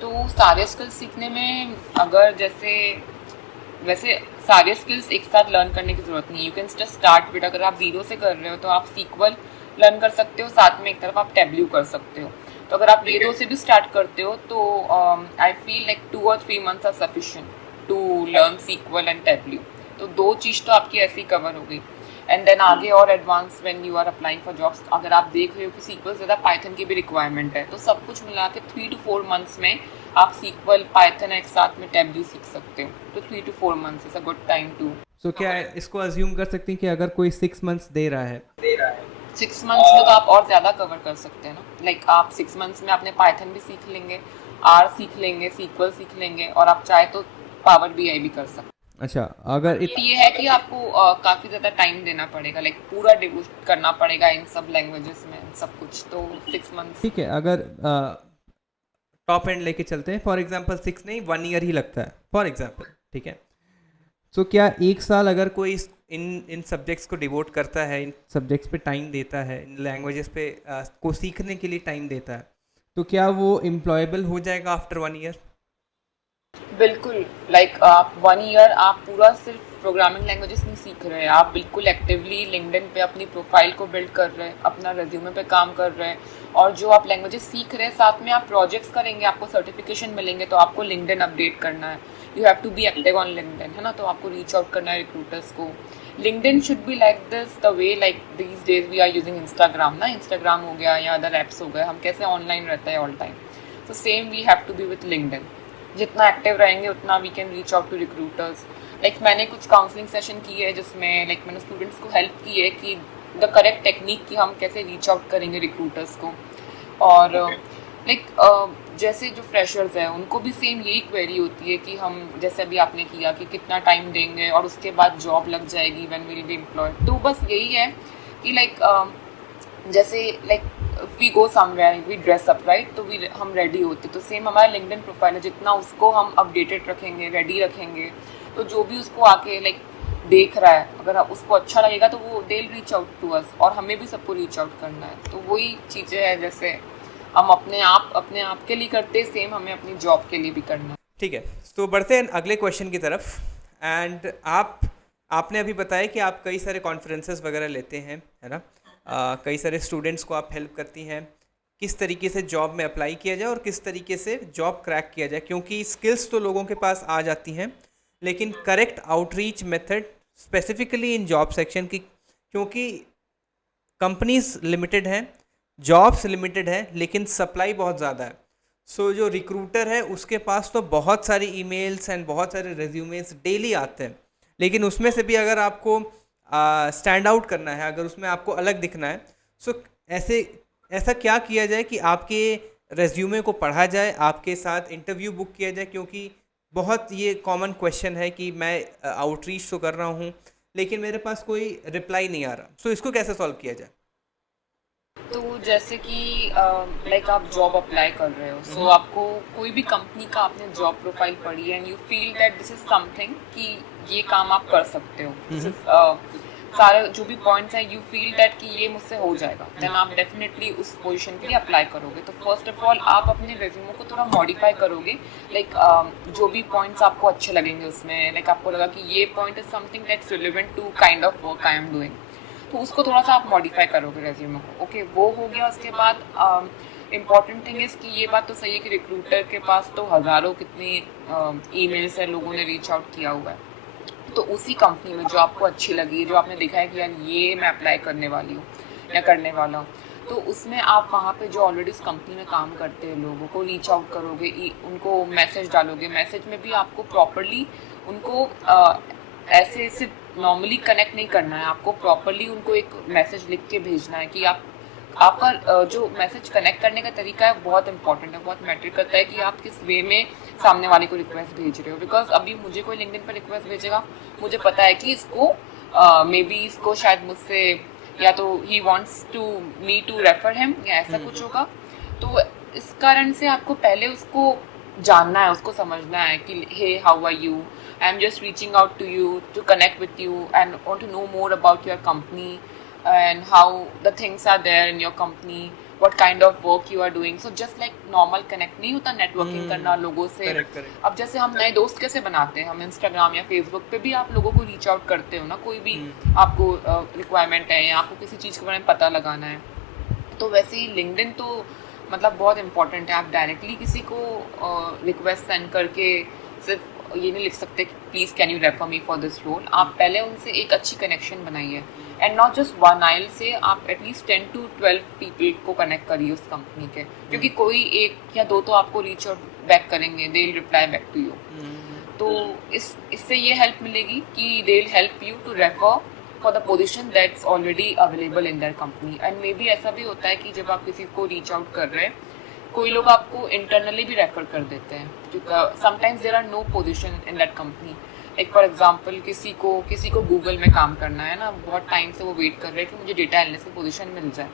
तो सारे स्किल्स सीखने में अगर वैसे सारे स्किल्स एक साथ लर्न करने की ज़रूरत नहीं है। You can just start with, अगर आप जीरो से कर रहे हो तो आप सीक्वल लर्न कर सकते हो, साथ में एक तरफ आप टैब्ल्यू कर सकते हो। तो अगर आप ये दो से भी स्टार्ट करते हो तो I feel like 2 or 3 months are sufficient to learn SQL and Tableau. तो 2 चीज़ तो आपकी ऐसे ही कवर हो गई। एंड देन आगे और advance when you are applying for jobs, अगर आप देख रहे हो कि सीक्वल ज़्यादा पाइथन की भी रिक्वायरमेंट है, तो सब कुछ मिला के 3 to 4 months में आप सीक्वल, पाइथन एक साथ में टैब्ल्यू सीख सकते हो। तो 3 to 4 months is a good time too. So क्या इसको अज्यूम कर सकते हैं कि अगर कोई 6 months दे रहा है 6 months में तो आप और ज़्यादा कवर कर सकते हैं ना। लाइक आप 6 months में अपने पाइथन भी सीख लेंगे, आर सीख लेंगे, सीक्वल सीख लेंगे, और आप चाहे तो पावर बीआई भी कर सकते हैं। अच्छा, अगर ये है कि आपको काफ़ी ज़्यादा टाइम देना पड़ेगा, लाइक पूरा डिवोट करना पड़ेगा इन सब लैंग्वेजेस में सब कुछ। तो 6 months ठीक है, अगर टॉप एंड लेके चलते हैं, फॉर एग्जांपल 6 नहीं 1 year ही लगता है फॉर एग्जांपल, ठीक है। सो क्या 1 साल अगर कोई इन सब्जेक्ट्स को डिवोट करता है, इन सब्जेक्ट्स पे टाइम देता है, इन लैंग्वेजेस पे को सीखने के लिए टाइम देता है, तो क्या वो एम्प्लॉयबल हो जाएगा आफ्टर 1 year? बिल्कुल। लाइक आप 1 year आप पूरा सिर्फ प्रोग्रामिंग लैंग्वेजेस नहीं सीख रहे हैं, आप बिल्कुल एक्टिवली लिंक्डइन पे अपनी प्रोफाइल को बिल्ड कर रहे हैं, अपना रेज्यूमे पे काम कर रहे हैं, और जो आप लैंग्वेजेस सीख रहे हैं साथ में आप प्रोजेक्ट्स करेंगे, आपको सर्टिफिकेशन मिलेंगे, तो आपको लिंक्डइन अपडेट करना है। You have to be active on LinkedIn, है ना। तो आपको रीच आउट करना है रिक्रूटर्स को। LinkedIn should be like this the way like these days we are using Instagram ना। इंस्टाग्राम हो गया या अदर एप्स हो गए, हम कैसे ऑनलाइन रहते हैं ऑल टाइम, तो same we have to be with LinkedIn. जितना एक्टिव रहेंगे उतना we can reach out to recruiters. Like मैंने कुछ काउंसलिंग सेशन की है जिसमें लाइक मैंने स्टूडेंट्स को हेल्प की है कि द करेक्ट टेक्निक कि हम कैसे रीच आउट करेंगे रिक्रूटर्स को। और लाइक जैसे जो फ्रेशर्स हैं उनको भी सेम यही क्वेरी होती है कि हम, जैसे अभी आपने किया कि कितना टाइम देंगे और उसके बाद जॉब लग जाएगी व्हेन विल बी एम्प्लॉयड। तो बस यही है कि लाइक जैसे like we go somewhere, we dress up right, तो हम रेडी होते, तो सेम हमारा लिंक्डइन प्रोफाइल है, जितना उसको हम अपडेटेड रखेंगे, रेडी रखेंगे, तो जो भी उसको आके लाइक देख रहा है, अगर उसको अच्छा लगेगा तो वो they reach out to us, और हमें भी सबको रीच आउट करना है। तो वही चीज़ें हैं, जैसे हम अपने आप के लिए करते हैं, सेम हमें अपनी जॉब के लिए भी करना है। ठीक है, तो बढ़ते हैं अगले क्वेश्चन की तरफ। एंड आपने अभी बताया कि आप कई सारे कॉन्फ्रेंसेस वगैरह लेते हैं, है ना। कई सारे स्टूडेंट्स को आप हेल्प करती हैं किस तरीके से जॉब में अप्लाई किया जाए और किस तरीके से जॉब क्रैक किया जाए, क्योंकि स्किल्स तो लोगों के पास आ जाती हैं, लेकिन correct outreach method specifically in job section की, क्योंकि कंपनीज लिमिटेड हैं, जॉब्स लिमिटेड हैं, लेकिन सप्लाई बहुत ज़्यादा है। सो जो रिक्रूटर है उसके पास तो बहुत सारी ईमेल्स एंड बहुत सारे रेज्यूमेस डेली आते हैं, लेकिन उसमें से भी अगर आपको स्टैंड आउट करना है, अगर उसमें आपको अलग दिखना है, सो ऐसा क्या किया जाए कि आपके रेज्यूमे को पढ़ा जाए, आपके साथ इंटरव्यू बुक किया जाए, क्योंकि बहुत ये कॉमन क्वेश्चन है कि मैं आउटरीच तो कर रहा हूँ लेकिन मेरे पास कोई रिप्लाई नहीं आ रहा। सो इसको कैसे सॉल्व किया जाए? तो जैसे कि लाइक आप जॉब अप्लाई कर रहे हो, सो आपको कोई भी कंपनी का आपने जॉब प्रोफाइल पढ़ी है and you feel that this is something कि ये काम आप कर सकते हो, दिस इज सारे जो भी पॉइंट्स हैं यू फील दैट कि ये मुझसे हो जाएगा, देन आप डेफिनेटली उस पोजीशन के लिए अप्लाई करोगे। तो फर्स्ट ऑफ ऑल आप अपने रेज्यूमे को थोड़ा मॉडिफाई करोगे, लाइक जो भी पॉइंट्स आपको अच्छे लगेंगे उसमें, लाइक आपको लगा कि ये point is something that's relevant to kind of work I am doing, तो उसको थोड़ा सा आप मॉडिफाई करोगे रेज्यूमे को। ओके, वो हो गया। उसके बाद इम्पॉर्टेंट थिंग इज़ कि ये बात तो सही है कि रिक्रूटर के पास तो हज़ारों कितनी ईमेल्स है, लोगों ने रीच आउट किया हुआ है, तो उसी कंपनी में जो आपको अच्छी लगी, जो आपने देखा है कि यार ये मैं अप्लाई करने वाली हूँ या करने वाला हूँ, तो उसमें आप वहाँ पे जो ऑलरेडी उस कंपनी में काम करते हैं लोगों को रीच आउट करोगे, उनको मैसेज डालोगे। मैसेज में भी आपको प्रॉपरली उनको ऐसे सिर्फ नॉर्मली कनेक्ट नहीं करना है, आपको प्रॉपरली उनको एक मैसेज लिख के भेजना है कि आपका जो मैसेज कनेक्ट करने का तरीका है बहुत इंपॉर्टेंट है, बहुत मैटर करता है कि आप किस वे में सामने वाले को रिक्वेस्ट भेज रहे हो। बिकॉज अभी मुझे कोई लिंक्डइन पर रिक्वेस्ट भेजेगा, मुझे पता है कि इसको मे बी इसको शायद मुझसे या तो ही wants to me to refer him या ऐसा कुछ होगा। तो इस कारण से आपको पहले उसको जानना है, उसको समझना है कि hey how are you, I am just reaching out to you to connect with you and want to know more about your company and how the things are there in your company, what kind of work you are doing. So just like normal connect नहीं होता networking करना लोगों से। correct. अब जैसे हम नए दोस्त कैसे बनाते हैं, हम Instagram या Facebook पे भी आप लोगों को रीच आउट करते हो ना, कोई भी आपको रिक्वायरमेंट है या आपको किसी चीज़ के बारे में पता लगाना है, तो वैसे ही लिंक्डइन तो मतलब बहुत इंपॉर्टेंट है। आप डायरेक्टली किसी को रिक्वेस्ट सेंड करके सिर्फ ये नहीं लिख सकते कि please can you refer me for this role, आप पहले उनसे एक अच्छी कनेक्शन बनाइए एंड नॉट जस्ट वन आइल से आप एटलीस्ट 10 to 12 पीपल को कनेक्ट करिए उस कंपनी के, क्योंकि कोई एक या दो तो आपको रीच आउट बैक करेंगे, they will reply back to you. तो इससे ये हेल्प मिलेगी कि they will help you to refer for the position that's already available in their company. And maybe ऐसा भी होता है कि जब आप किसी को रीच आउट कर रहे हैं, कोई लोग आपको इंटरनली भी रेफर कर देते हैं, क्योंकि sometimes there are no position in that company. एक फॉर एग्जांपल किसी को गूगल में काम करना है ना, बहुत टाइम से वो वेट कर रहे हैं कि मुझे डेटा एनालिस्ट की पोजीशन मिल जाए,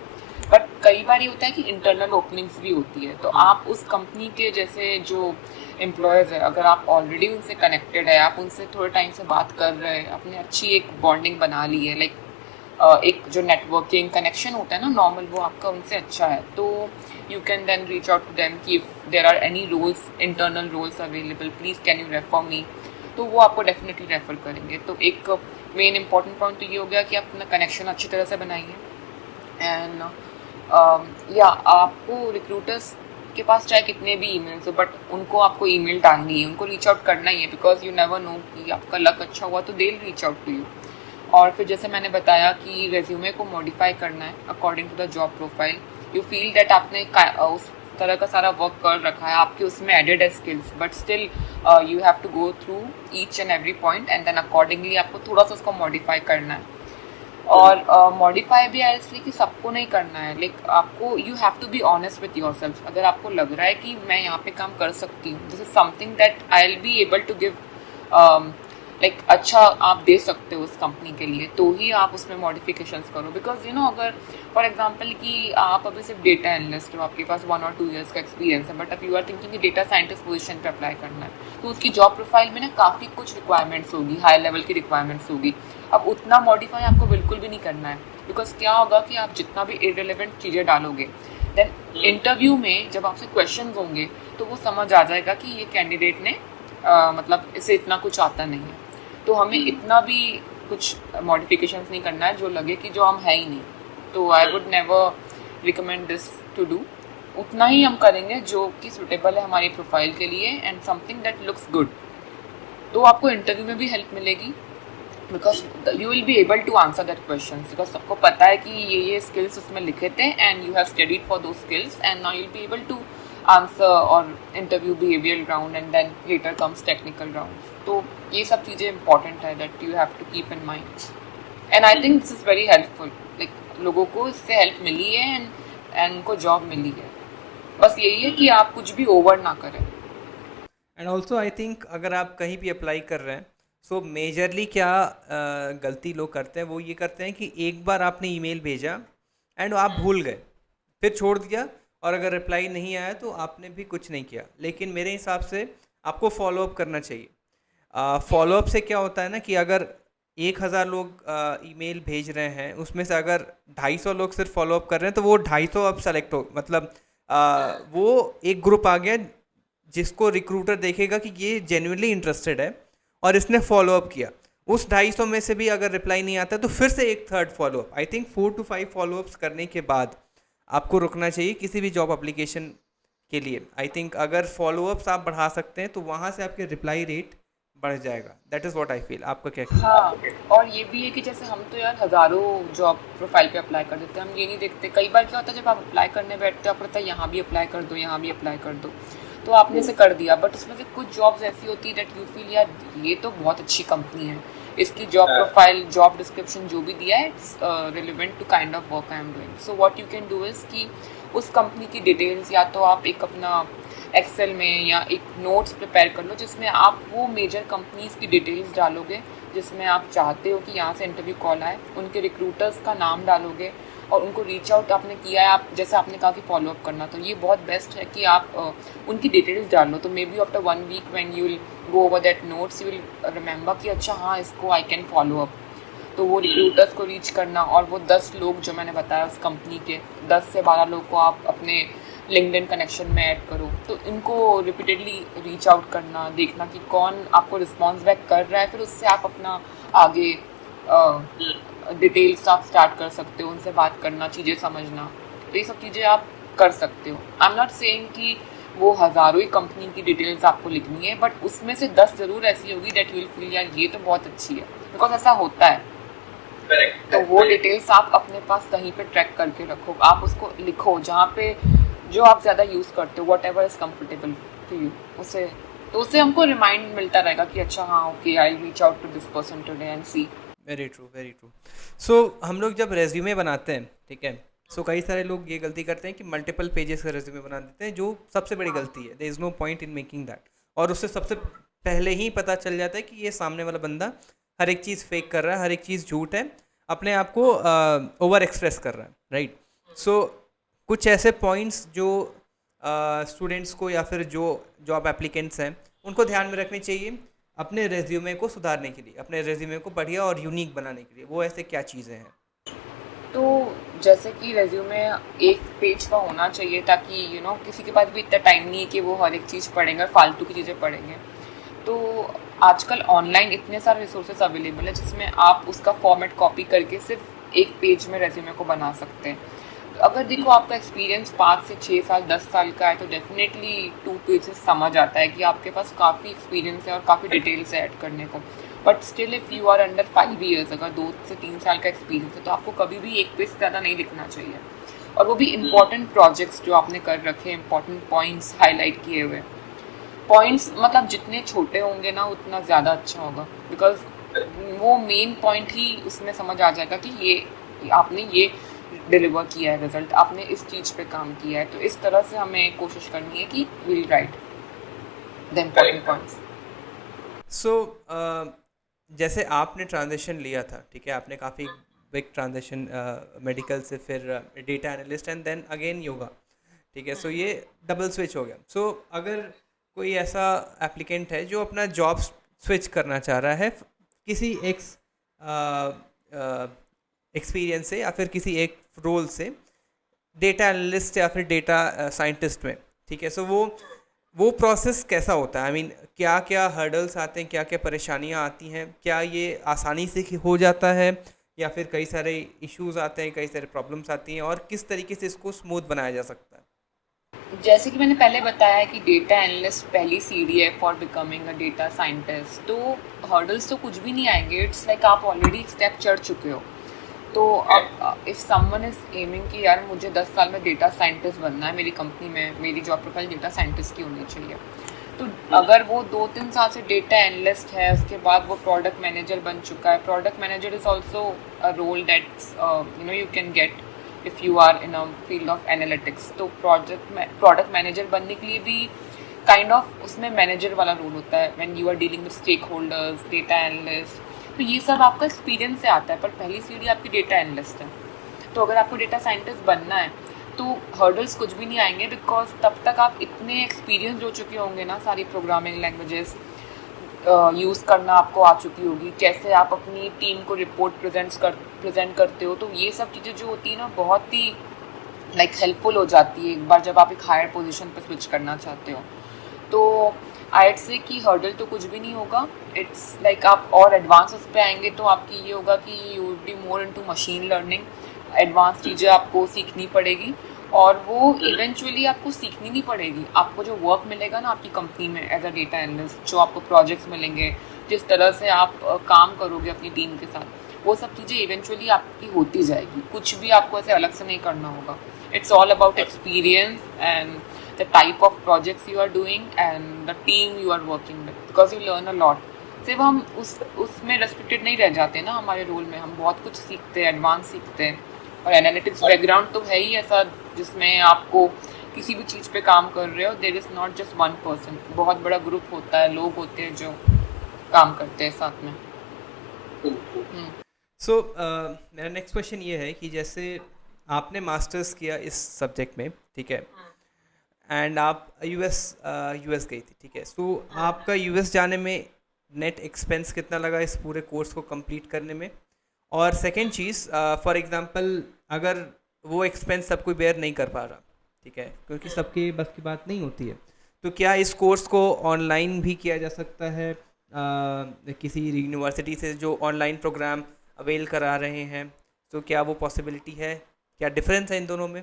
बट कई बार ये होता है कि इंटरनल ओपनिंग्स भी होती है। तो आप उस कंपनी के जैसे जो एम्प्लॉयज़ है, अगर आप ऑलरेडी उनसे कनेक्टेड है, आप उनसे थोड़े टाइम से बात कर रहे हैं, आपने अच्छी एक बॉन्डिंग बना ली है, लाइक एक जो नेटवर्किंग कनेक्शन होता है ना नॉर्मल, वो आपका उनसे अच्छा है, तो you can then reach out to them कि if there are any roles, internal roles available, please can you refer me, तो वो आपको डेफिनेटली रेफर करेंगे। तो एक मेन इंपॉर्टेंट पॉइंट तो ये हो गया कि आप अपना कनेक्शन अच्छी तरह से बनाइए। एंड या आपको रिक्रूटर्स के पास चाहे कितने भी ईमेल्स हो, बट उनको आपको ईमेल डालनी है, उनको रीच आउट करना ही है, बिकॉज यू नेवर नो कि आपका लक अच्छा हुआ तो they will reach out to you. और फिर जैसे मैंने बताया कि रेज्यूमे को मॉडिफाई करना है according to the job profile. You feel that आपने उस तरह का सारा वर्क कर रखा है, आपके उसमें एडेड है skills, but still you have to go through each and every point and then accordingly आपको थोड़ा सा उसको मॉडिफाई करना है। और मॉडिफाई भी ऐसे कि सबको नहीं करना है, लाइक आपको you have to be honest with yourself. अगर आपको लग रहा है कि मैं यहाँ पे काम कर सकती हूँ, this is something that I will be able to give, like अच्छा आप दे सकते हो उस कंपनी के लिए, तो ही आप उसमें मॉडिफिकेशंस करो। बिकॉज यू नो अगर फॉर एग्जांपल कि आप अभी सिर्फ डेटा एनालिस्ट हो, आपके पास 1 or 2 years का एक्सपीरियंस है, बट अब यू आर थिंकिंग कि डेटा साइंटिस्ट पोजीशन पे अप्लाई करना है, तो उसकी जॉब प्रोफाइल में ना काफ़ी कुछ रिक्वायरमेंट्स होगी, हाई लेवल की रिक्वायरमेंट्स होगी। अब उतना मॉडिफाई आपको बिल्कुल भी नहीं करना है, बिकॉज क्या होगा कि आप जितना भी इररिलेवेंट चीज़ें डालोगे, देन इंटरव्यू में जब आपसे क्वेश्चन होंगे तो वो समझ आ जाएगा कि ये कैंडिडेट ने मतलब इसे इतना कुछ आता नहीं है। तो हमें इतना भी कुछ मॉडिफिकेशंस नहीं करना है जो लगे कि जो हम है ही नहीं। तो I would never recommend this to do. उतना ही हम करेंगे जो कि सूटेबल है हमारी प्रोफाइल के लिए and something that looks good. तो आपको इंटरव्यू में भी हेल्प मिलेगी, because you will be able to answer that question, because सबको पता है कि ये स्किल्स उसमें लिखे थे and you have studied for those skills and now you will be able to answer और interview behavioural round and then later comes technical round. तो ये सब चीज़ें इंपॉर्टेंट है that you have to keep in mind and I think this is very helpful. Like लोगों को इससे help मिली है एंड उनको जॉब मिली है। बस यही है कि आप कुछ भी ओवर ना करें। एंड ऑल्सो आई थिंक अगर आप कहीं भी अप्लाई कर रहे हैं, सो मेजरली क्या गलती लोग करते हैं, वो ये करते हैं कि एक बार आपने ईमेल भेजा एंड आप भूल गए, फिर छोड़ दिया, और अगर रिप्लाई नहीं आया तो आपने भी कुछ नहीं किया। लेकिन मेरे हिसाब से आपको फॉलोअप करना चाहिए। फॉलोअप से क्या होता है ना कि अगर 1000 लोग ईमेल भेज रहे हैं, उसमें से अगर 250 लोग सिर्फ फॉलोअप कर रहे हैं, तो वो 250 अब सेलेक्ट हो, मतलब वो एक ग्रुप आ गया जिसको रिक्रूटर देखेगा कि ये जेन्युइनली इंटरेस्टेड है और इसने फॉलोअप किया। उस 250 में से भी अगर रिप्लाई नहीं आता तो फिर से एक third follow up. I think 4 to 5 follow-ups करने के बाद आपको रुकना चाहिए किसी भी जॉब एप्लीकेशन के लिए। आई थिंक अगर फॉलोअप्स आप बढ़ा सकते हैं तो वहाँ से आपके रिप्लाई रेट बढ़ जाएगा। That is what I feel. आपका क्या कहना है? हाँ, और ये भी है कि जैसे हम तो यार हज़ारों जॉब प्रोफाइल पे अप्लाई कर देते हैं, हम ये नहीं देखते। कई बार क्या होता है, जब आप अप्लाई करने बैठते हो, आपको लगता है यहाँ भी अप्लाई कर दो, यहाँ भी अप्लाई कर दो, तो आपने इसे कर दिया, बट उसमें से कुछ जॉब्स ऐसी होती है दैट यू फील यार ये तो बहुत अच्छी कंपनी है, इसकी जॉब प्रोफाइल, जॉब डिस्क्रिप्शन जो भी दिया है, it's relevant to kind of work I am doing. So what you can do is कि उस कंपनी की डिटेल्स या तो आप एक अपना एक्सेल में या एक नोट्स प्रिपेयर कर लो, जिसमें आप वो मेजर कंपनीज की डिटेल्स डालोगे जिसमें आप चाहते हो कि यहाँ से इंटरव्यू कॉल आए, उनके रिक्रूटर्स का नाम डालोगे और उनको रीच आउट आपने किया है, आप जैसे आपने कहा कि फॉलोअप करना, तो ये बहुत बेस्ट है कि आप उनकी डिटेल्स डाल लो। तो maybe after 1 week when you will go over that notes you will remember कि अच्छा हाँ, इसको आई कैन फॉलो अप। तो वो रिक्रूटर्स को रीच करना, और वो 10 लोग जो मैंने बताया उस कंपनी के 10 से 12 लोग को आप अपने लिंक्डइन कनेक्शन में ऐड करो। तो इनको रिपीटेडली रीच आउट करना, देखना कि कौन आपको रिस्पॉन्स बैक कर रहा है, फिर उससे आप अपना आगे डिटेल्स आप स्टार्ट कर सकते हो, उनसे बात करना, चीज़ें समझना। तो ये सब चीज़ें आप कर सकते हो। आई एम नॉट सेइंग कि वो हज़ारों ही कंपनी की डिटेल्स आपको लिखनी है, बट उसमें से 10 ज़रूर ऐसी होगी दैट यू विल फील यार ये तो बहुत अच्छी है, बिकॉज ऐसा होता है। तो वो डिटेल्स आप अपने पास कहीं पे ट्रैक करके रखो, आप उसको लिखो जहाँ पे जो आप ज़्यादा यूज़ करते हो, whatever is comfortable to you, उसे तो उससे हमको रिमाइंड मिलता रहेगा कि अच्छा हाँ okay, I reach out to this person today and see. Very true, very true. So हम लोग जब रेज्यूमे बनाते हैं, ठीक है, सो कई सारे लोग ये गलती करते हैं कि मल्टीपल पेजेस का रेज्यूमे बना देते हैं, जो सबसे बड़ी गलती है। There is no point in making that. और उससे सबसे पहले ही पता चल जाता है कि ये सामने वाला बंदा हर एक चीज़ फेक कर रहा है, हर एक चीज़ झूठ है, अपने आप को ओवर एक्सप्रेस कर रहा है, राइट। सो कुछ ऐसे पॉइंट्स जो स्टूडेंट्स को या फिर जो जॉब एप्लीकेंट्स हैं उनको ध्यान में रखनी चाहिए अपने रेज्यूमे को सुधारने के लिए, अपने रेज्यूमे को बढ़िया और यूनिक बनाने के लिए। वो ऐसे क्या चीज़ें हैं? तो जैसे कि रेज्यूमे एक पेज का होना चाहिए, ताकि किसी के पास भी इतना टाइम नहीं है कि वो हर एक चीज़ पढ़ेंगे, फालतू की चीज़ें पढ़ेंगे। तो आजकल ऑनलाइन इतने सारे रिसोर्सेज अवेलेबल है जिसमें आप उसका फॉर्मेट कॉपी करके सिर्फ एक पेज में रेज्यूमे को बना सकते हैं। तो अगर देखो आपका एक्सपीरियंस 5 से 6 साल 10 साल का है, तो डेफिनेटली 2 पेजेस समझ आता है कि आपके पास काफ़ी एक्सपीरियंस है और काफ़ी डिटेल्स है ऐड करने को। But still if you are under 5 years, अगर 2 से 3 साल का एक्सपीरियंस है, तो आपको कभी भी एक पेज से ज़्यादा नहीं लिखना चाहिए। और वो भी इंपॉर्टेंट प्रोजेक्ट्स जो आपने कर रखे, इंपॉर्टेंट पॉइंट्स हाईलाइट किए हुए। पॉइंट्स मतलब जितने छोटे होंगे ना उतना ज़्यादा अच्छा होगा, बिकॉज वो मेन पॉइंट ही उसमें समझ आ जाएगा कि ये आपने ये डिलीवर किया है, रिजल्ट आपने इस चीज़ पे काम किया है। तो इस तरह से हमें कोशिश करनी है कि will write the important points. So जैसे आपने ट्रांजिशन लिया था, ठीक है, आपने काफ़ी बिग ट्रांजिशन, मेडिकल से फिर data analyst and then again yoga, ठीक है। सो ये डबल स्विच हो गया। सो अगर कोई ऐसा एप्लीकेंट है जो अपना जॉब स्विच करना चाह रहा है किसी एक्सपीरियंस से या फिर किसी एक रोल से डेटा एनालिस्ट या फिर डेटा साइंटिस्ट में, ठीक है, सो वो प्रोसेस कैसा होता है? आई मीन क्या क्या हर्डल्स आते हैं, क्या क्या परेशानियां आती हैं? क्या ये आसानी से हो जाता है या फिर कई सारे इश्यूज आते हैं, कई सारे प्रॉब्लम्स आती हैं, और किस तरीके से इसको स्मूथ बनाया जा सकता है? जैसे कि मैंने पहले बताया कि डेटा एनालिस्ट पहली सीढ़ी है for becoming a data scientist. तो हर्डल्स तो कुछ भी नहीं आएंगे, इट्स लाइक आप ऑलरेडी स्टेप चढ़ चुके हो। तो अब इफ़ समवन इज़ एमिंग कि यार मुझे 10 साल में डेटा साइंटिस्ट बनना है, मेरी कंपनी में मेरी जॉब प्रोफाइल डेटा साइंटिस्ट की होनी चाहिए, तो अगर वो 2-3 साल से डेटा एनालिस्ट है, उसके बाद वो प्रोडक्ट मैनेजर बन चुका है। Product manager is also a role that's you can get if you are in a field of analytics. तो प्रोडक्ट मैनेजर बनने के लिए भी काइंड ऑफ उसमें मैनेजर वाला रोल होता है, when you are dealing with stakeholders, data analyst. तो ये सब आपका एक्सपीरियंस से आता है, पर पहली सीढ़ी आपकी डेटा एनालिस्ट है। तो अगर आपको डेटा साइंटिस्ट बनना है तो हर्डल्स कुछ भी नहीं आएंगे, बिकॉज तब तक आप इतने एक्सपीरियंस हो चुके होंगे ना सारी प्रोग्रामिंग लैंग्वेजेस, यूज़ करना आपको आ चुकी होगी, कैसे आप अपनी टीम को रिपोर्ट प्रेजेंट करते हो। तो ये सब चीज़ें जो होती है ना बहुत ही हेल्पफुल हो जाती है एक बार जब आप एक हायर पोजीशन पर स्विच करना चाहते हो। तो आई से कि हर्डल तो कुछ भी नहीं होगा। इट्स आप और एडवांस उस पर आएंगे तो आपकी ये होगा कि you would be more into machine learning. Advance चीज़ें आपको सीखनी पड़ेगी और वो इवेंचुअली आपको सीखनी नहीं पड़ेगी। आपको जो वर्क मिलेगा ना आपकी कंपनी में एज अ डेटा एनालिस्ट, जो आपको प्रोजेक्ट्स मिलेंगे, जिस तरह से आप काम करोगे अपनी टीम के साथ, वो सब चीज़ें इवेंचुअली आपकी होती जाएगी। कुछ भी आपको ऐसे अलग से नहीं करना होगा। It's all about experience and the type of projects you are doing and the team you are working with, because you learn a lot. सिर्फ हम उसमें रेस्ट्रिक्टेड नहीं रह जाते ना, हमारे रोल में हम बहुत कुछ सीखते हैं, एडवांस सीखते हैं। और एनालिटिक्स बैकग्राउंड तो है ही ऐसा जिसमें आपको किसी भी चीज़ पे काम कर रहे हो, there is not just one person, बहुत बड़ा ग्रुप होता है, लोग होते हैं जो काम करते हैं साथ में। सो मेरा नेक्स्ट क्वेश्चन ये है कि जैसे आपने मास्टर्स किया इस सब्जेक्ट में, ठीक है, एंड आप यूएस गई थी, ठीक है, सो आपका यूएस जाने में नेट एक्सपेंस कितना लगा इस पूरे कोर्स को कंप्लीट करने में? और सेकंड चीज़, फॉर एग्जांपल अगर वो एक्सपेंस सब कोई बेयर नहीं कर पा रहा, ठीक है, क्योंकि सबकी बस की बात नहीं होती है, तो क्या इस कोर्स को ऑनलाइन भी किया जा सकता है किसी यूनिवर्सिटी से जो ऑनलाइन प्रोग्राम अवेल करा रहे हैं? तो क्या वो पॉसिबिलिटी है? क्या डिफरेंस है इन दोनों में?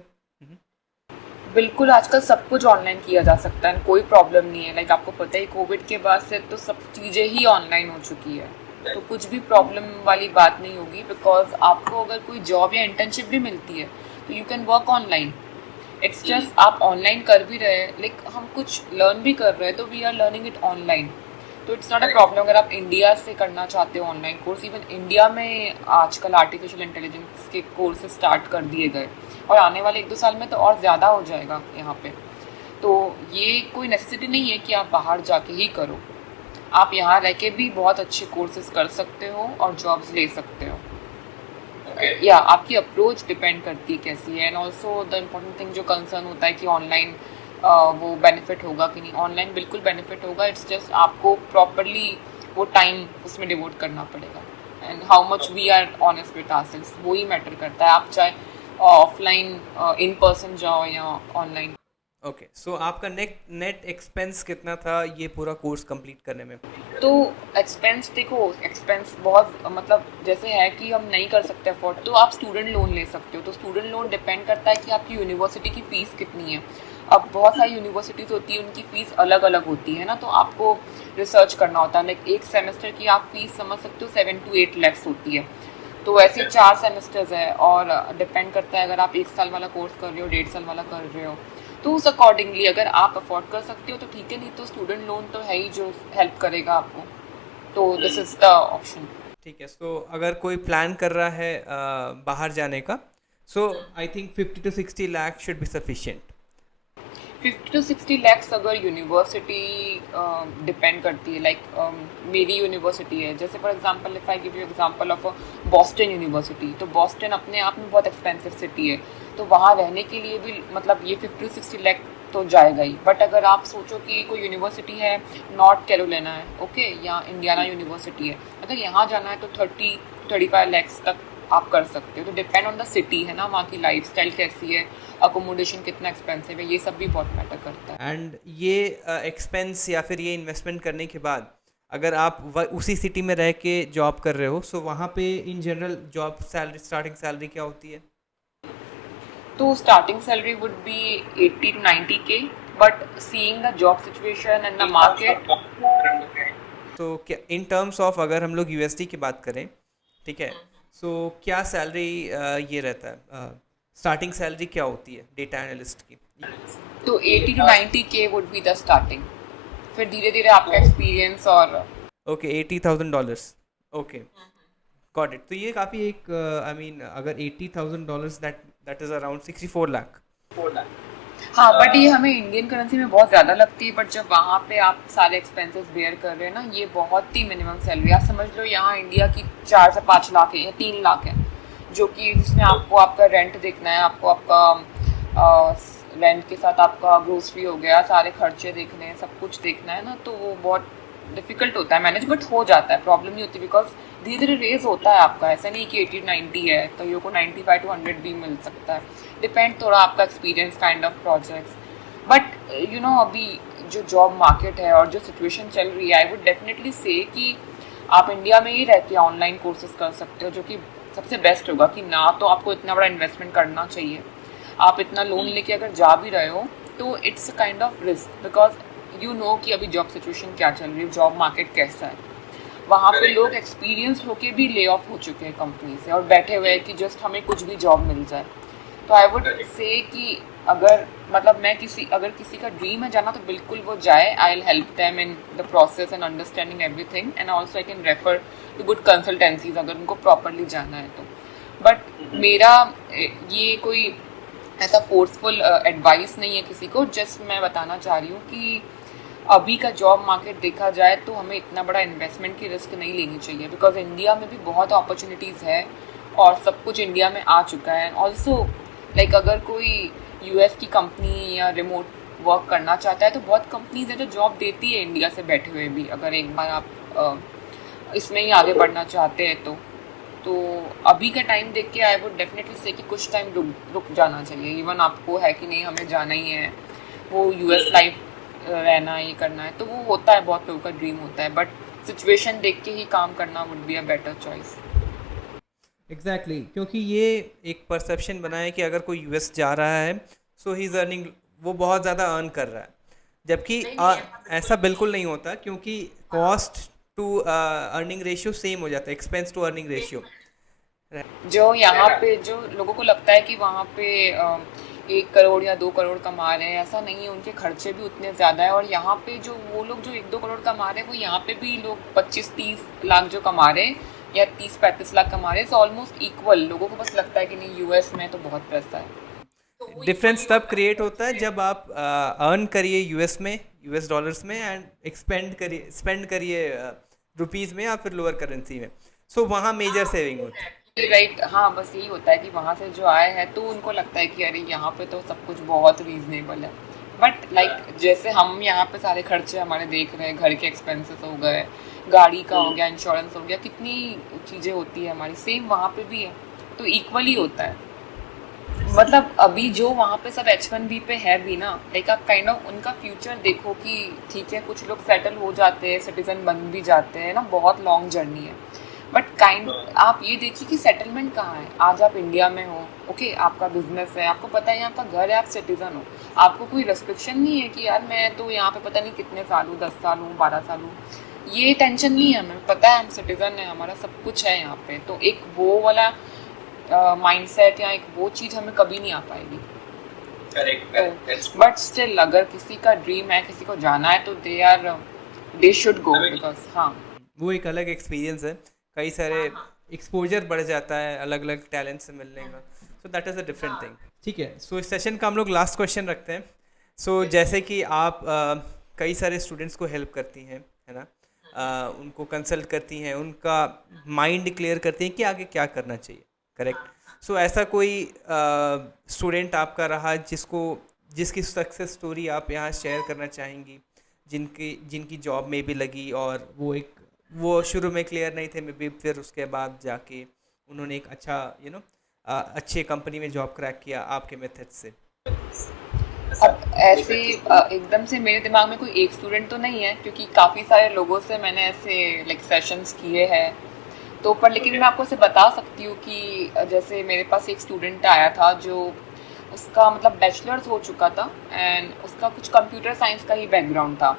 बिल्कुल, आजकल सब कुछ ऑनलाइन किया जा सकता है, कोई प्रॉब्लम नहीं है। आपको पता ही कोविड के बाद से तो सब चीज़ें ही ऑनलाइन हो चुकी है, तो कुछ भी प्रॉब्लम वाली बात नहीं होगी। बिकॉज आपको अगर कोई जॉब या इंटर्नशिप भी मिलती है तो you can work online. It's just आप ऑनलाइन कर भी रहे हैं, हम कुछ लर्न भी कर रहे हैं, तो we are learning it online. तो इट्स नॉट अ प्रॉब्लम अगर आप इंडिया से करना चाहते हो ऑनलाइन कोर्स। इवन इंडिया में आजकल आर्टिफिशियल इंटेलिजेंस के कोर्सेज स्टार्ट कर दिए गए और आने वाले 1-2 साल में तो और ज़्यादा हो जाएगा यहाँ पे। तो ये कोई नेसेसिटी नहीं है कि आप बाहर जाके ही करो, आप यहाँ रह के भी बहुत अच्छे कोर्सेज कर सकते हो और जॉब्स ले सकते हो। या आपकी अप्रोच डिपेंड करती है कैसी है। And also the important thing जो कंसर्न होता है कि ऑनलाइन वो बेनिफिट होगा कि नहीं, ऑनलाइन बिल्कुल बेनिफिट होगा। इट्स जस्ट आपको प्रॉपरली वो टाइम उसमें डिवोट करना पड़ेगा। And how much we are honest with ourselves, वो ही मैटर करता है, आप चाहे ऑफलाइन इन पर्सन जाओ या ऑनलाइन। ओके, सो आपका नेट एक्सपेंस कितना था ये पूरा कोर्स कंप्लीट करने में? तो एक्सपेंस देखो, एक्सपेंस बहुत जैसे है कि हम नहीं कर सकते अफोर्ड, तो आप स्टूडेंट लोन ले सकते हो। तो स्टूडेंट लोन डिपेंड करता है कि आपकी यूनिवर्सिटी की फ़ीस कितनी है। अब बहुत सारी यूनिवर्सिटीज़ होती है, उनकी फ़ीस अलग अलग होती है ना, तो आपको रिसर्च करना होता है। एक सेमेस्टर की आप फीस समझ सकते हो 7 to 8 lakhs होती है। तो ऐसे 4 सेमेस्टर्स है और डिपेंड करता है अगर आप 1 साल वाला कोर्स कर रहे हो, 1.5 साल वाला कर रहे हो, तो उस अकॉर्डिंगली अगर आप अफोर्ड कर सकते हो तो ठीक है, नहीं तो स्टूडेंट लोन तो है ही जो हेल्प करेगा आपको। तो दिस इज़ द ऑप्शन। ठीक है, सो अगर कोई प्लान कर रहा है बाहर जाने का, so I think 50 to 60 lakh should be sufficient. 50 to 60 lakhs अगर यूनिवर्सिटी डिपेंड करती है। मेरी यूनिवर्सिटी है, जैसे for example if I give you example of Boston university, तो बॉस्टन अपने आप में बहुत एक्सपेंसिव सिटी है, तो वहाँ रहने के लिए भी ये 50 to 60 लाख तो जाएगा ही। बट अगर आप सोचो कि कोई यूनिवर्सिटी है नॉर्थ कैरोलिना है, ओके, या इंडियाना यूनिवर्सिटी है, अगर यहाँ जाना है तो 30-35 lakhs तक आप कर सकते हो। तो डिपेंड ऑन द सिटी है ना, वहाँ की लाइफस्टाइल कैसी है, अकोमोडेशन कितना एक्सपेंसिव है, ये सब भी बहुत मैटर करता है। एंड ये एक्सपेंस या फिर ये इन्वेस्टमेंट करने के बाद अगर आप उसी सिटी में रह के जॉब कर रहे हो, सो वहाँ पे इन general job salary, starting salary क्या होती है? तो starting salary would be 80 to 90K, but seeing the job situation and the market. तो क्या इन टर्म्स ऑफ अगर हम लोग यूएसडी की बात करें, ठीक है, सो क्या सैलरी ये रहता है, स्टार्टिंग सैलरी क्या होती है डेटा एनालिस्ट की? तो 80 to 90K would be the starting, फिर धीरे धीरे आपका एक्सपीरियंस और ओके, $80,000, ओके, गॉट इट। तो ये काफ़ी एक आई मीन अगर $80,000 दैट इज़ अराउंड 64 लाख। हाँ, बट ये हमें इंडियन करेंसी में बहुत ज़्यादा लगती है, बट जब वहाँ पे आप सारे एक्सपेंसेस बेयर कर रहे हैं ना, ये बहुत ही मिनिमम सैलरी। आप समझ लो यहाँ इंडिया की 4 से 5 लाख है या 3 लाख है, जो कि जिसमें आपको आपका रेंट देखना है, आपको आपका रेंट के साथ आपका ग्रोसरी हो गया, सारे खर्चे देखने हैं, सब कुछ देखना है ना, तो वो बहुत डिफिकल्ट होता है मैनेज, बट हो जाता है, प्रॉब्लम नहीं होती, बिकॉज धीरे धीरे रेज होता है आपका, ऐसा नहीं कि 80-90 है, कईयों को 95 to 100 भी मिल सकता है, डिपेंड थोड़ा आपका experience, kind of projects. But अभी जो जॉब मार्केट है और जो सिचुएशन चल रही है, आई वुड डेफिनेटली से कि आप इंडिया में ही रह के ऑनलाइन कोर्सेज कर सकते हो, जो कि सबसे बेस्ट होगा कि ना तो आपको इतना बड़ा इन्वेस्टमेंट करना चाहिए, आप इतना लोन लेके अगर जा भी रहे हो तो it's a kind of risk, because कि अभी जॉब सिचुएशन क्या चल रही है, जॉब मार्केट कैसा है, वहाँ पे लोग एक्सपीरियंस होके भी ले ऑफ हो चुके हैं कंपनी से और बैठे हुए हैं कि जस्ट हमें कुछ भी जॉब मिल जाए। तो आई वुड से कि अगर अगर किसी का ड्रीम है जाना तो बिल्कुल वो जाए, I will help them in the process and understanding everything, and also I can refer to good consultancies अगर उनको प्रॉपरली जाना है तो। बट मेरा ये कोई ऐसा फोर्सफुल एडवाइस नहीं है किसी को, जस्ट मैं बताना चाह रही हूँ कि अभी का जॉब मार्केट देखा जाए तो हमें इतना बड़ा इन्वेस्टमेंट की रिस्क नहीं लेनी चाहिए, बिकॉज इंडिया में भी बहुत अपॉर्चुनिटीज़ है और सब कुछ इंडिया में आ चुका है। ऑल्सो लाइक अगर कोई यूएस की कंपनी या रिमोट वर्क करना चाहता है तो बहुत कंपनीज है जो जॉब देती है इंडिया से बैठे हुए भी, अगर एक बार आप इसमें ही आगे बढ़ना चाहते हैं तो अभी का टाइम देख के आई वुड डेफिनेटली से कि कुछ टाइम रुक जाना चाहिए। इवन आपको है कि नहीं हमें जाना ही है, वो यूएस लाइफ रहना है, ये करना है, तो वो होता है, बहुत लोगों का ड्रीम होता है, बट सिचुएशन देख के ही काम करना would be a better choice. Exactly क्योंकि ये एक परसेप्शन बना है कि अगर कोई यूएस जा रहा है सो ही इज़ अर्निंग, वो बहुत ज़्यादा अर्न कर रहा है, जबकि ऐसा बिल्कुल नहीं होता, क्योंकि cost to earning ratio same हो जाता है, एक्सपेंस टू अर्निंग रेशियो। जो यहाँ पे जो लोगों को लगता है कि वहाँ पे 1 करोड़ या 2 करोड़ कमा रहे हैं, ऐसा नहीं है, उनके खर्चे भी उतने ज़्यादा है। और यहाँ पे जो वो लोग जो 1-2 करोड़ कमा रहे हैं, वो यहाँ पे भी लोग 25-30 लाख जो कमा रहे हैं या 30-35 लाख कमा रहे हैं, ऑलमोस्ट इक्वल। लोगों को बस लगता है कि नहीं यूएस में तो बहुत पैसा है। डिफरेंस तब क्रिएट होता है जब आप अर्न करिए यूएस में, यूएस डॉलर्स में, एंड स्पेंड करिए रुपीज़ में या फिर लोअर करेंसी में, सो वहाँ मेजर सेविंग होती है। राइट, हाँ, बस यही होता है कि वहाँ से जो आए हैं तो उनको लगता है कि अरे यहाँ पे तो सब कुछ बहुत रीजनेबल है, बट लाइक जैसे हम यहाँ पे सारे खर्चे हमारे देख रहे हैं, घर के एक्सपेंसेस हो गए, गाड़ी का हो गया, इंश्योरेंस हो गया, कितनी चीज़ें होती है हमारी, सेम वहाँ पे भी है, तो इक्वली होता है। मतलब अभी जो वहाँ पे सब H1B पे है भी ना, लाइक आप काइंड ऑफ उनका फ्यूचर देखो कि ठीक है, कुछ लोग सेटल हो जाते हैं, सिटीजन बन भी जाते हैं ना, बहुत लॉन्ग जर्नी है, बट काइंड आप ये देखिए कि सेटलमेंट कहाँ है। आज आप इंडिया में हो, ओके, आपका बिजनेस है, आपको पता है यहाँ का घर है, आप सिटीजन हो, आपको कोई रेस्ट्रिक्शन नहीं है कि यार मैं तो यहाँ पे पता नहीं कितने साल हूँ, 10 साल हूँ, 12 साल हूँ, ये टेंशन नहीं है, हमें पता है हम सिटीजन है, हमारा सब कुछ है यहाँ पे। तो एक वो वाला माइंडसेट या एक वो चीज़ हमें कभी नहीं आ पाएगी। बट स्टिल अगर किसी का ड्रीम है, किसी को जाना है, तो दे शुड गो, बिकॉज हाँ, वो एक अलग एक्सपीरियंस है, कई सारे एक्सपोजर बढ़ जाता है अलग अलग टैलेंट से मिलने का, so that is a different thing. ठीक है, सो इस सेशन का हम लोग लास्ट क्वेश्चन रखते हैं। सो जैसे कि आप कई सारे स्टूडेंट्स को हेल्प करती हैं, है ना, उनको कंसल्ट करती हैं, उनका माइंड क्लियर करती हैं कि आगे क्या करना चाहिए, करेक्ट। सो ऐसा कोई स्टूडेंट आपका रहा जिसकी सक्सेस स्टोरी आप यहाँ शेयर करना चाहेंगी, जिनकी जॉब में भी लगी और वो शुरू में क्लियर नहीं थे, मे बी फिर उसके बाद जाके उन्होंने एक अच्छा अच्छे कंपनी में जॉब क्रैक किया आपके मेथड से? अब ऐसे एकदम से मेरे दिमाग में कोई एक स्टूडेंट तो नहीं है, क्योंकि काफ़ी सारे लोगों से मैंने ऐसे लाइक सेशंस किए हैं, तो पर लेकिन मैं आपको ऐसे बता सकती हूँ कि जैसे मेरे पास एक स्टूडेंट आया था जो उसका मतलब बैचलर्स हो चुका था एंड उसका कुछ कंप्यूटर साइंस का ही बैकग्राउंड था।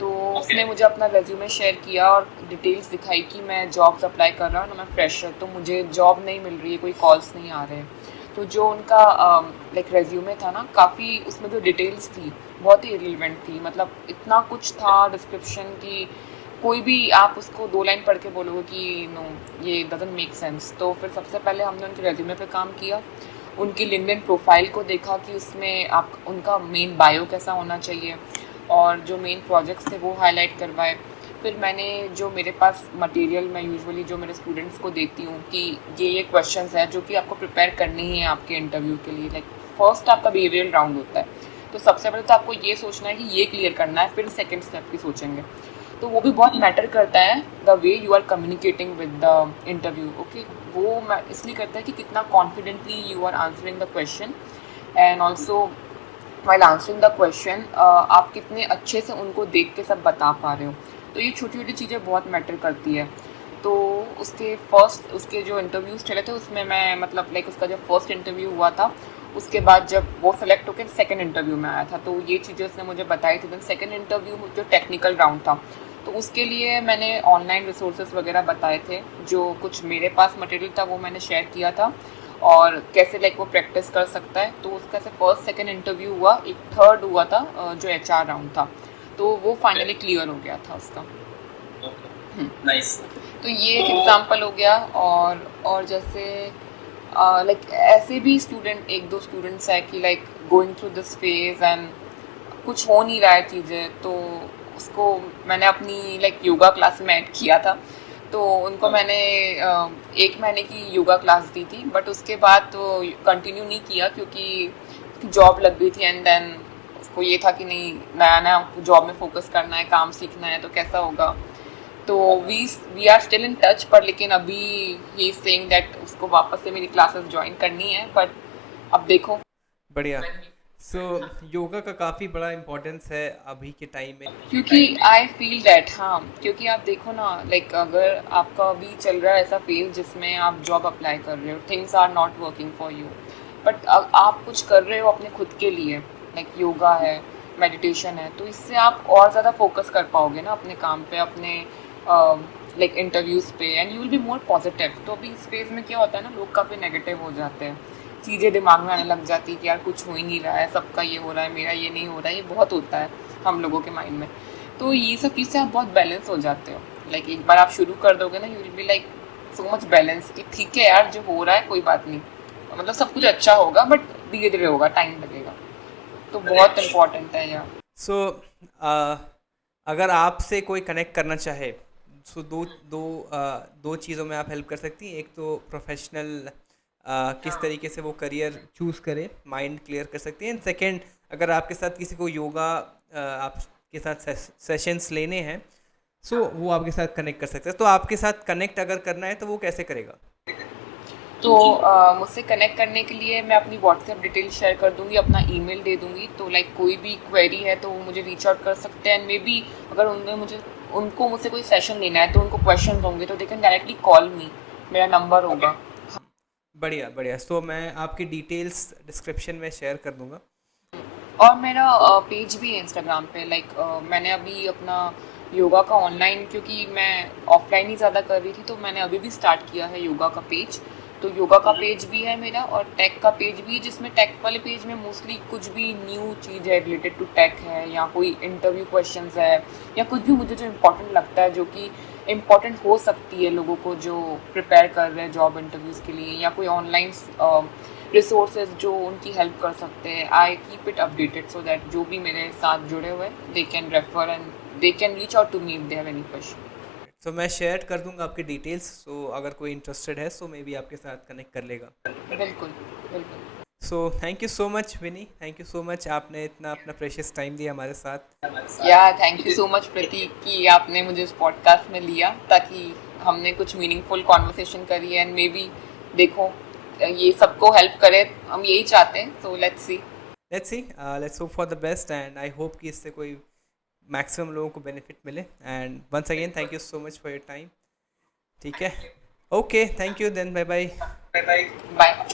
तो उसने मुझे अपना रेज्यूमे शेयर किया और डिटेल्स दिखाई कि मैं जॉब्स अप्लाई कर रहा हूँ ना, मैं फ्रेशर, तो मुझे जॉब नहीं मिल रही है, कोई कॉल्स नहीं आ रहे। तो जो उनका लाइक रेज्यूमे था ना, काफ़ी उसमें जो डिटेल्स थी बहुत ही रिलेवेंट थी, मतलब इतना कुछ था डिस्क्रिप्शन की कोई भी आप उसको 2 लाइन पढ़ के बोलोगे कि नो ये डजंट मेक सेंस। तो फिर सबसे पहले हमने उनके रेज्यूमे पे काम किया, उनकी लिंक्डइन प्रोफाइल को देखा कि उसमें आप उनका मेन बायो कैसा होना चाहिए और जो मेन प्रोजेक्ट्स थे वो हाईलाइट करवाए। फिर मैंने जो मेरे पास मटेरियल मैं यूजुअली जो मेरे स्टूडेंट्स को देती हूँ कि ये क्वेश्चंस हैं जो कि आपको प्रिपेयर करने ही है आपके इंटरव्यू के लिए। लाइक फर्स्ट आपका बिहेवियरल राउंड होता है, तो सबसे पहले तो आपको ये सोचना है कि ये क्लियर करना है, फिर सेकंड स्टेप की सोचेंगे। तो वो भी बहुत मैटर करता है, the way you are communicating with the interview. Okay, वो इसलिए करता है कि कितना confidently you are answering the question, and also while answering the question आप कितने अच्छे से उनको देख के सब बता पा रहे हो। तो ये छोटी छोटी चीज़ें बहुत मैटर करती है। तो उसके जो इंटरव्यूज़ चले थे उसमें मैं मतलब लाइक उसका जब फर्स्ट इंटरव्यू हुआ था, उसके बाद जब वो सेलेक्ट होकर सेकंड इंटरव्यू में आया था, तो ये चीज़ें उसने मुझे बताई थी। देन सेकंड इंटरव्यू जो टेक्निकल राउंड था, तो उसके लिए मैंने ऑनलाइन रिसोर्सेज वगैरह बताए थे, जो कुछ मेरे पास मटेरियल था वो मैंने शेयर किया था, और कैसे लाइक वो प्रैक्टिस कर सकता है। तो उसका से फर्स्ट सेकंड इंटरव्यू हुआ, एक थर्ड हुआ था जो HR राउंड था, तो वो फाइनली क्लियर हो गया था उसका। नाइस। तो ये एक एग्जांपल हो गया। और जैसे लाइक ऐसे भी स्टूडेंट, एक दो स्टूडेंट्स है कि like going through this phase and कुछ हो नहीं रहा है चीज़ें, तो उसको मैंने अपनी लाइक योगा क्लास में ऐड किया था। तो उनको मैंने 1 महीने की योगा क्लास दी थी, बट उसके बाद तो कंटिन्यू नहीं किया क्योंकि जॉब लग गई थी, एंड देन उसको ये था कि नहीं, नया नया जॉब में फोकस करना है, काम सीखना है, तो कैसा होगा। तो we are still in touch, पर लेकिन अभी ही सेइंग दैट उसको वापस से मेरी क्लासेस ज्वाइन करनी है, बट अब देखो। बढ़िया। सो योगा का काफ़ी बड़ा इम्पोर्टेंस है अभी के टाइम में। क्योंकि आई फील दैट, हाँ, क्योंकि आप देखो ना, लाइक अगर आपका अभी चल रहा है ऐसा फेज जिसमें आप जॉब अप्लाई कर रहे हो, things are not working for you, but अब आप कुछ कर रहे हो अपने खुद के लिए, लाइक योगा है, मेडिटेशन है, तो इससे आप और ज़्यादा फोकस कर पाओगे ना अपने काम पे, अपने लाइक इंटरव्यूज़ पे, and you will be more positive. तो अभी इस फेज में क्या होता है ना, लोग काफ़ी नेगेटिव हो जाते हैं, चीज़ें दिमाग में आने लग जाती है कि यार कुछ हो ही नहीं रहा है, सबका ये हो रहा है, मेरा ये नहीं हो रहा है, ये बहुत होता है हम लोगों के माइंड में। तो ये सब चीज़ से आप बहुत बैलेंस हो जाते हो। लाइक एक बार आप शुरू कर दोगे ना, you will be like so much balance कि ठीक है यार, जो हो रहा है कोई बात नहीं, मतलब सब कुछ अच्छा होगा, बट धीरे धीरे होगा, टाइम लगेगा। तो बहुत इम्पोर्टेंट है यार। सो अगर आपसे कोई कनेक्ट करना चाहे, सो दो चीज़ों में आप हेल्प कर सकती हैं। एक तो प्रोफेशनल किस तरीके से वो करियर चूज़ करे, माइंड क्लियर कर सकती हैं। सेकंड, अगर आपके साथ किसी को योगा आपके साथ सेशंस लेने हैं, सो वो आपके साथ कनेक्ट कर सकते हैं। तो आपके साथ कनेक्ट अगर करना है तो वो कैसे करेगा? तो मुझसे कनेक्ट करने के लिए मैं अपनी व्हाट्सएप डिटेल शेयर कर दूंगी, अपना ईमेल दे दूंगी। तो लाइक कोई भी क्वेरी है तो वो मुझे रीच आउट कर सकते हैं, एंड मे बी अगर उनको मुझसे कोई सेशन लेना है तो उनको क्वेश्चन होंगे तो दे कैन डायरेक्टली कॉल मी, मेरा नंबर होगा। बढ़िया बढ़िया। सो मैं आपकी डिटेल्स डिस्क्रिप्शन में शेयर कर दूंगा। और मेरा पेज भी है इंस्टाग्राम पे। लाइक मैंने अभी अपना योगा का ऑनलाइन, क्योंकि मैं ऑफलाइन ही ज़्यादा कर रही थी, तो मैंने अभी भी स्टार्ट किया है योगा का पेज। तो योगा का पेज भी है मेरा, और टेक का पेज भी है, जिसमें टेक वाले पेज में मोस्टली कुछ भी न्यू चीज़ है रिलेटेड टू टेक है, या कोई इंटरव्यू क्वेश्चंस है, या कुछ भी मुझे जो इम्पोर्टेंट लगता है, जो कि इम्पॉर्टेंट हो सकती है लोगों को जो प्रिपेयर कर रहे हैं जॉब इंटरव्यूज़ के लिए, या कोई ऑनलाइन रिसोर्सेज जो उनकी हेल्प कर सकते हैं। I keep it updated so that जो भी मेरे साथ जुड़े हुए हैं they can refer and they can reach out to me if they have any question. So मैं शेयर कर दूंगा आपकी डिटेल्स। सो अगर कोई इंटरेस्टेड है सो मे बी आपके साथ कनेक्ट कर लेगा। बिल्कुल बिल्कुल। So thank you so much Vini, thank you so much, आपने इतना अपना प्रेशियस टाइम दिया हमारे साथ। या thank you so much Prateek कि आपने मुझे इस पॉडकास्ट में लिया, ताकि हमने कुछ मीनिंगफुल कॉन्वर्सेशन करी है, एंड मे बी देखो ये सबको हेल्प करे, हम यही चाहते हैं। So let's see let's hope for the best, and I hope कि इससे कोई मैक्सिमम लोगों को बेनिफिट मिले। And once again thank you so much for your time. ठीक है, okay, thank you then, bye bye. Bye.